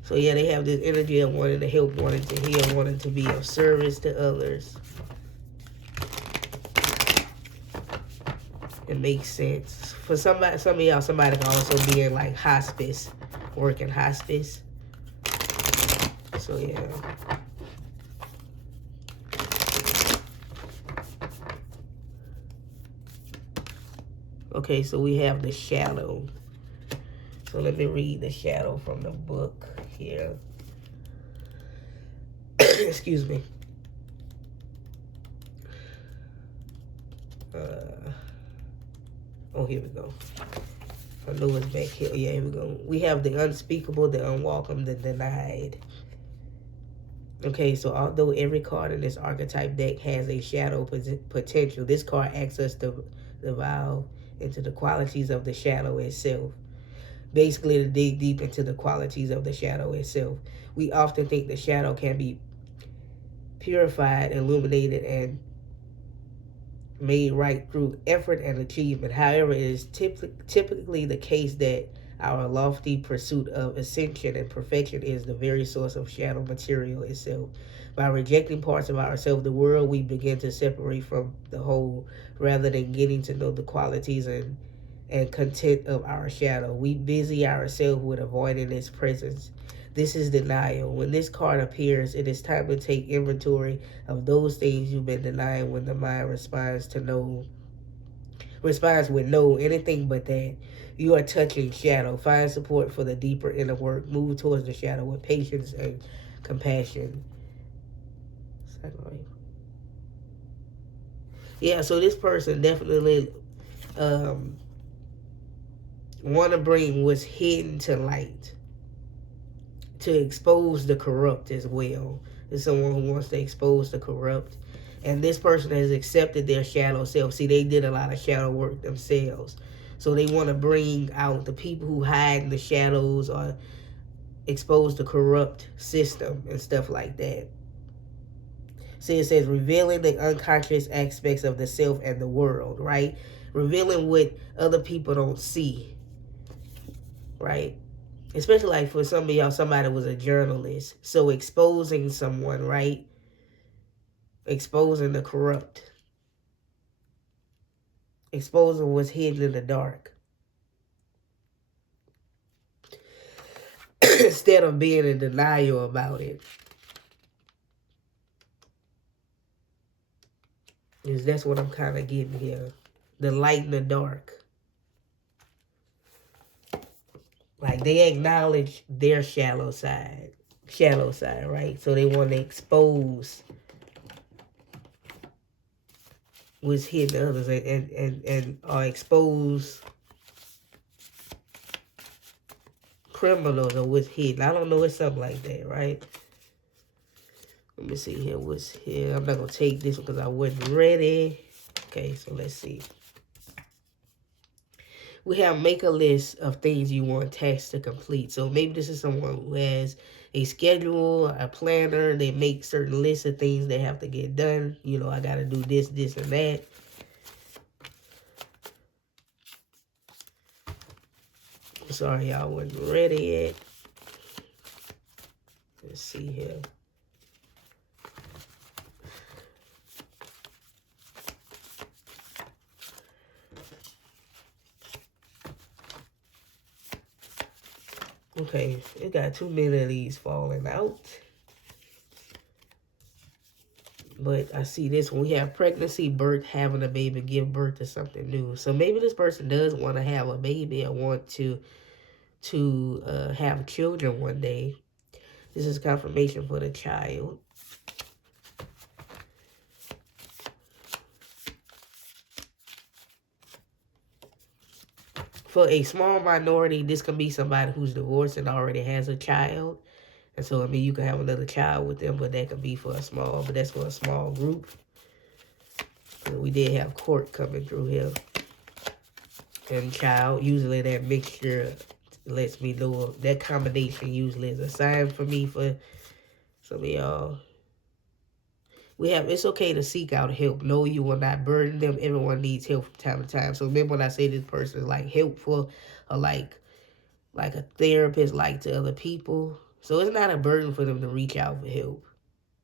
So yeah, they have this energy of wanting to help, wanting to heal, wanting to be of service to others. It makes sense. For some of y'all, somebody can also be in like hospice, working hospice. So yeah. Okay, so we have the shadow. So let me read the shadow from the book here. Excuse me. Oh, here we go. I know it's back here. Yeah, here we go. We have the unspeakable, the unwelcome, the denied. Okay, so although every card in this archetype deck has a shadow potential, this card asks us to evolve into the qualities of the shadow itself. Basically, to dig deep into the qualities of the shadow itself. We often think the shadow can be purified, illuminated, and made right through effort and achievement. However, it is typically the case that our lofty pursuit of ascension and perfection is the very source of shadow material itself. By rejecting parts of ourselves, the world, we begin to separate from the whole rather than getting to know the qualities and content of our shadow. We busy ourselves with avoiding its presence. This is denial. When this card appears, it is time to take inventory of those things you've been denying. When the mind responds with no, anything but that. You are touching shadow. Find support for the deeper inner work. Move towards the shadow with patience and compassion. Yeah, so this person definitely want to bring what's hidden to light, to expose the corrupt as well. There's someone who wants to expose the corrupt. And this person has accepted their shadow self. See, they did a lot of shadow work themselves. So they want to bring out the people who hide in the shadows or expose the corrupt system and stuff like that. See, it says revealing the unconscious aspects of the self and the world, right? Revealing what other people don't see, right? Especially like for some of y'all, somebody was a journalist. So exposing someone, right? Exposing the corrupt. Exposing what's hidden in the dark. Instead of being in denial about it. That's what I'm kind of getting here. The light and the dark. Like they acknowledge their shallow side, right? So they want to expose what's hidden in others and expose criminals or what's hidden. I don't know, it's something like that, right? Let me see here what's here. I'm not going to take this one because I wasn't ready. Okay, so let's see. We have make a list of things you want tasks to complete. So maybe this is someone who has a schedule, a planner. They make certain lists of things they have to get done. You know, I got to do this, this, and that. Sorry, y'all wasn't ready yet. Let's see here. Okay, it got too many of these falling out. But I see this one. We have pregnancy, birth, having a baby, give birth to something new. So maybe this person does want to have a baby or want to have children one day. This is confirmation for the child. For a small minority, this can be somebody who's divorced and already has a child. And so, I mean, you can have another child with them, but that could be for a small, but that's for a small group. We did have court coming through here. And child, usually that mixture lets me know that combination usually is a sign for me for some of y'all. We have, it's okay to seek out help. No, you will not burden them. Everyone needs help from time to time. So remember when I say this person is like helpful or like a therapist like to other people. So it's not a burden for them to reach out for help.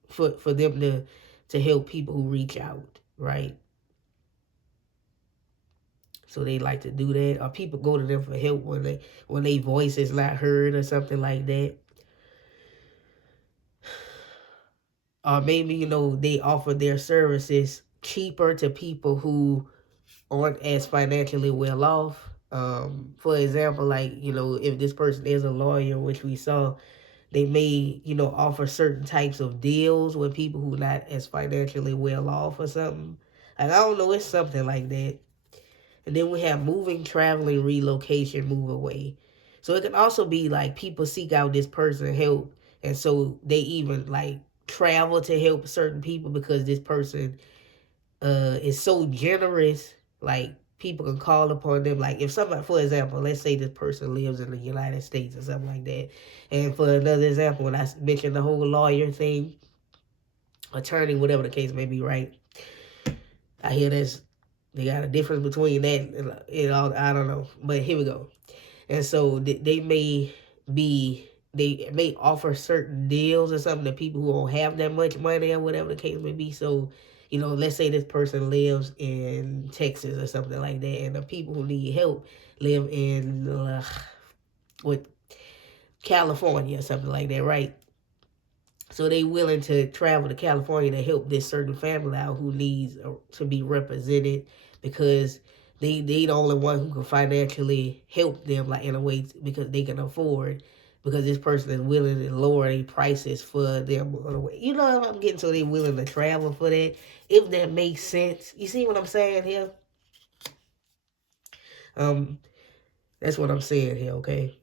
For them to help people who reach out, right? So they like to do that. Or people go to them for help when their voice is not heard or something like that. Or maybe, you know, they offer their services cheaper to people who aren't as financially well off. For example, like, you know, if this person is a lawyer, which we saw, they may, you know, offer certain types of deals with people who are not as financially well off or something. Like, I don't know, it's something like that. And then we have moving, traveling, relocation, move away. So it can also be like people seek out this person help. And so they even like travel to help certain people because this person is so generous. Like people can call upon them. Like if somebody, for example, let's say this person lives in the United States or something like that. And for another example, when I mentioned the whole lawyer thing, attorney, whatever the case may be, right? I hear they got a difference between that and all. I don't know, but here we go. And so they may offer certain deals or something to people who don't have that much money or whatever the case may be. So, let's say this person lives in Texas or something like that, and the people who need help live in with California or something like that, right? So they willing to travel to California to help this certain family out who needs to be represented, because they the only one who can financially help them, like in a way, because they can afford, because this person is willing to lower their prices for them. You know what I'm getting? So they willing to travel for that, if that makes sense. You see what I'm saying here? That's what I'm saying here, okay?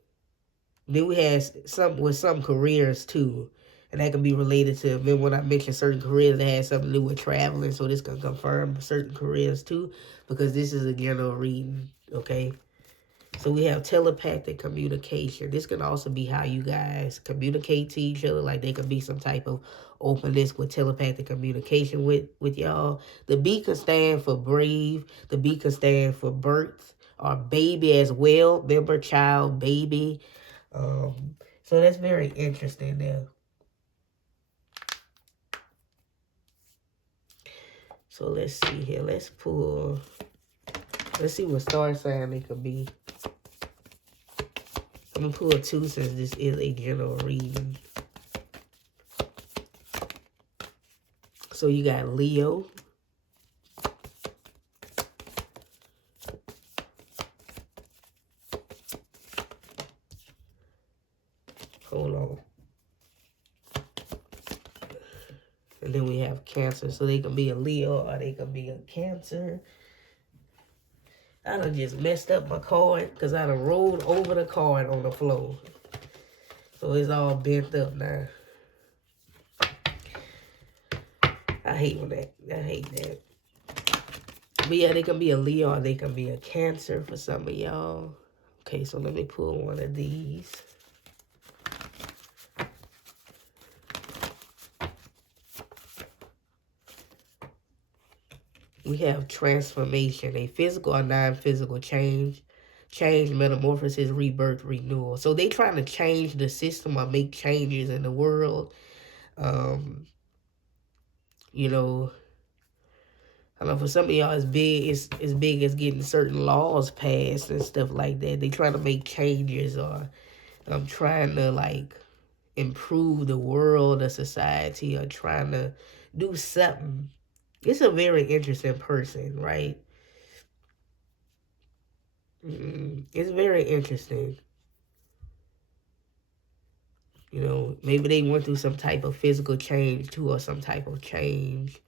Then we had some careers too. And that can be related to, remember when I mentioned certain careers that had something to do with traveling, so this can confirm certain careers too, because this is a general reading, okay? So we have telepathic communication. This can also be how you guys communicate to each other. Like there could be some type of openness with telepathic communication with y'all. The B can stand for brave. The B can stand for birth or baby as well. Remember, child, baby. So that's very interesting there. So let's see here. Let's see what star sign it could be. I'm going to pull 2 since this is a general reading. So you got Leo. Hold on. And then we have Cancer. So they can be a Leo or they can be a Cancer. I done just messed up my card because I done rolled over the card on the floor. So it's all bent up now. I hate that. But yeah, they can be a Leo or they can be a Cancer for some of y'all. Okay, so let me pull one of these. We have transformation, a physical or non-physical change, metamorphosis, rebirth, renewal. So they trying to change the system or make changes in the world. You know, I know for some of y'all, it's big as getting certain laws passed and stuff like that. They trying to make changes or trying to like improve the world or society or trying to do something. It's a very interesting person, right? It's very interesting. You know, maybe they went through some type of physical change too, or some type of change.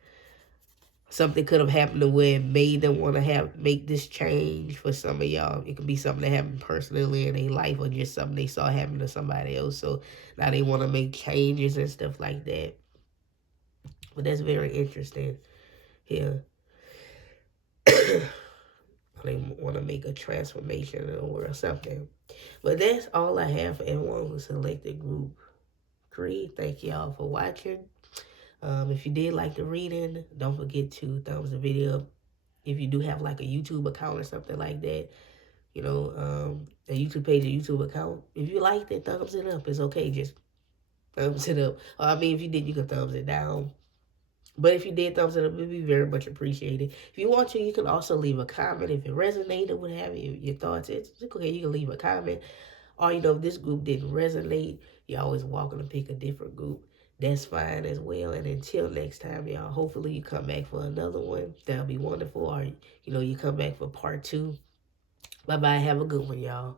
Something could have happened to where it made them want to make this change for some of y'all. It could be something that happened personally in their life or just something they saw happen to somebody else. So now they want to make changes and stuff like that. But that's very interesting here. They want to make a transformation in the world or something. But that's all I have for everyone who selected group 3. Thank y'all for watching. If you did like the reading, don't forget to thumbs the video up. If you do have like a YouTube account or something like that, you know, a YouTube page, a YouTube account, if you liked it, thumbs it up. It's okay, just thumbs it up. I mean, if you did, you can thumbs it down. But if you did thumbs it up, it would be very much appreciated. If you want to, you can also leave a comment. If it resonated, what have you, your thoughts, it's okay. You can leave a comment. Or, you know, if this group didn't resonate, you're always welcome to pick a different group. That's fine as well. And until next time, y'all, hopefully you come back for another one. That'll be wonderful. Or, you know, you come back for part 2. Bye-bye. Have a good one, y'all.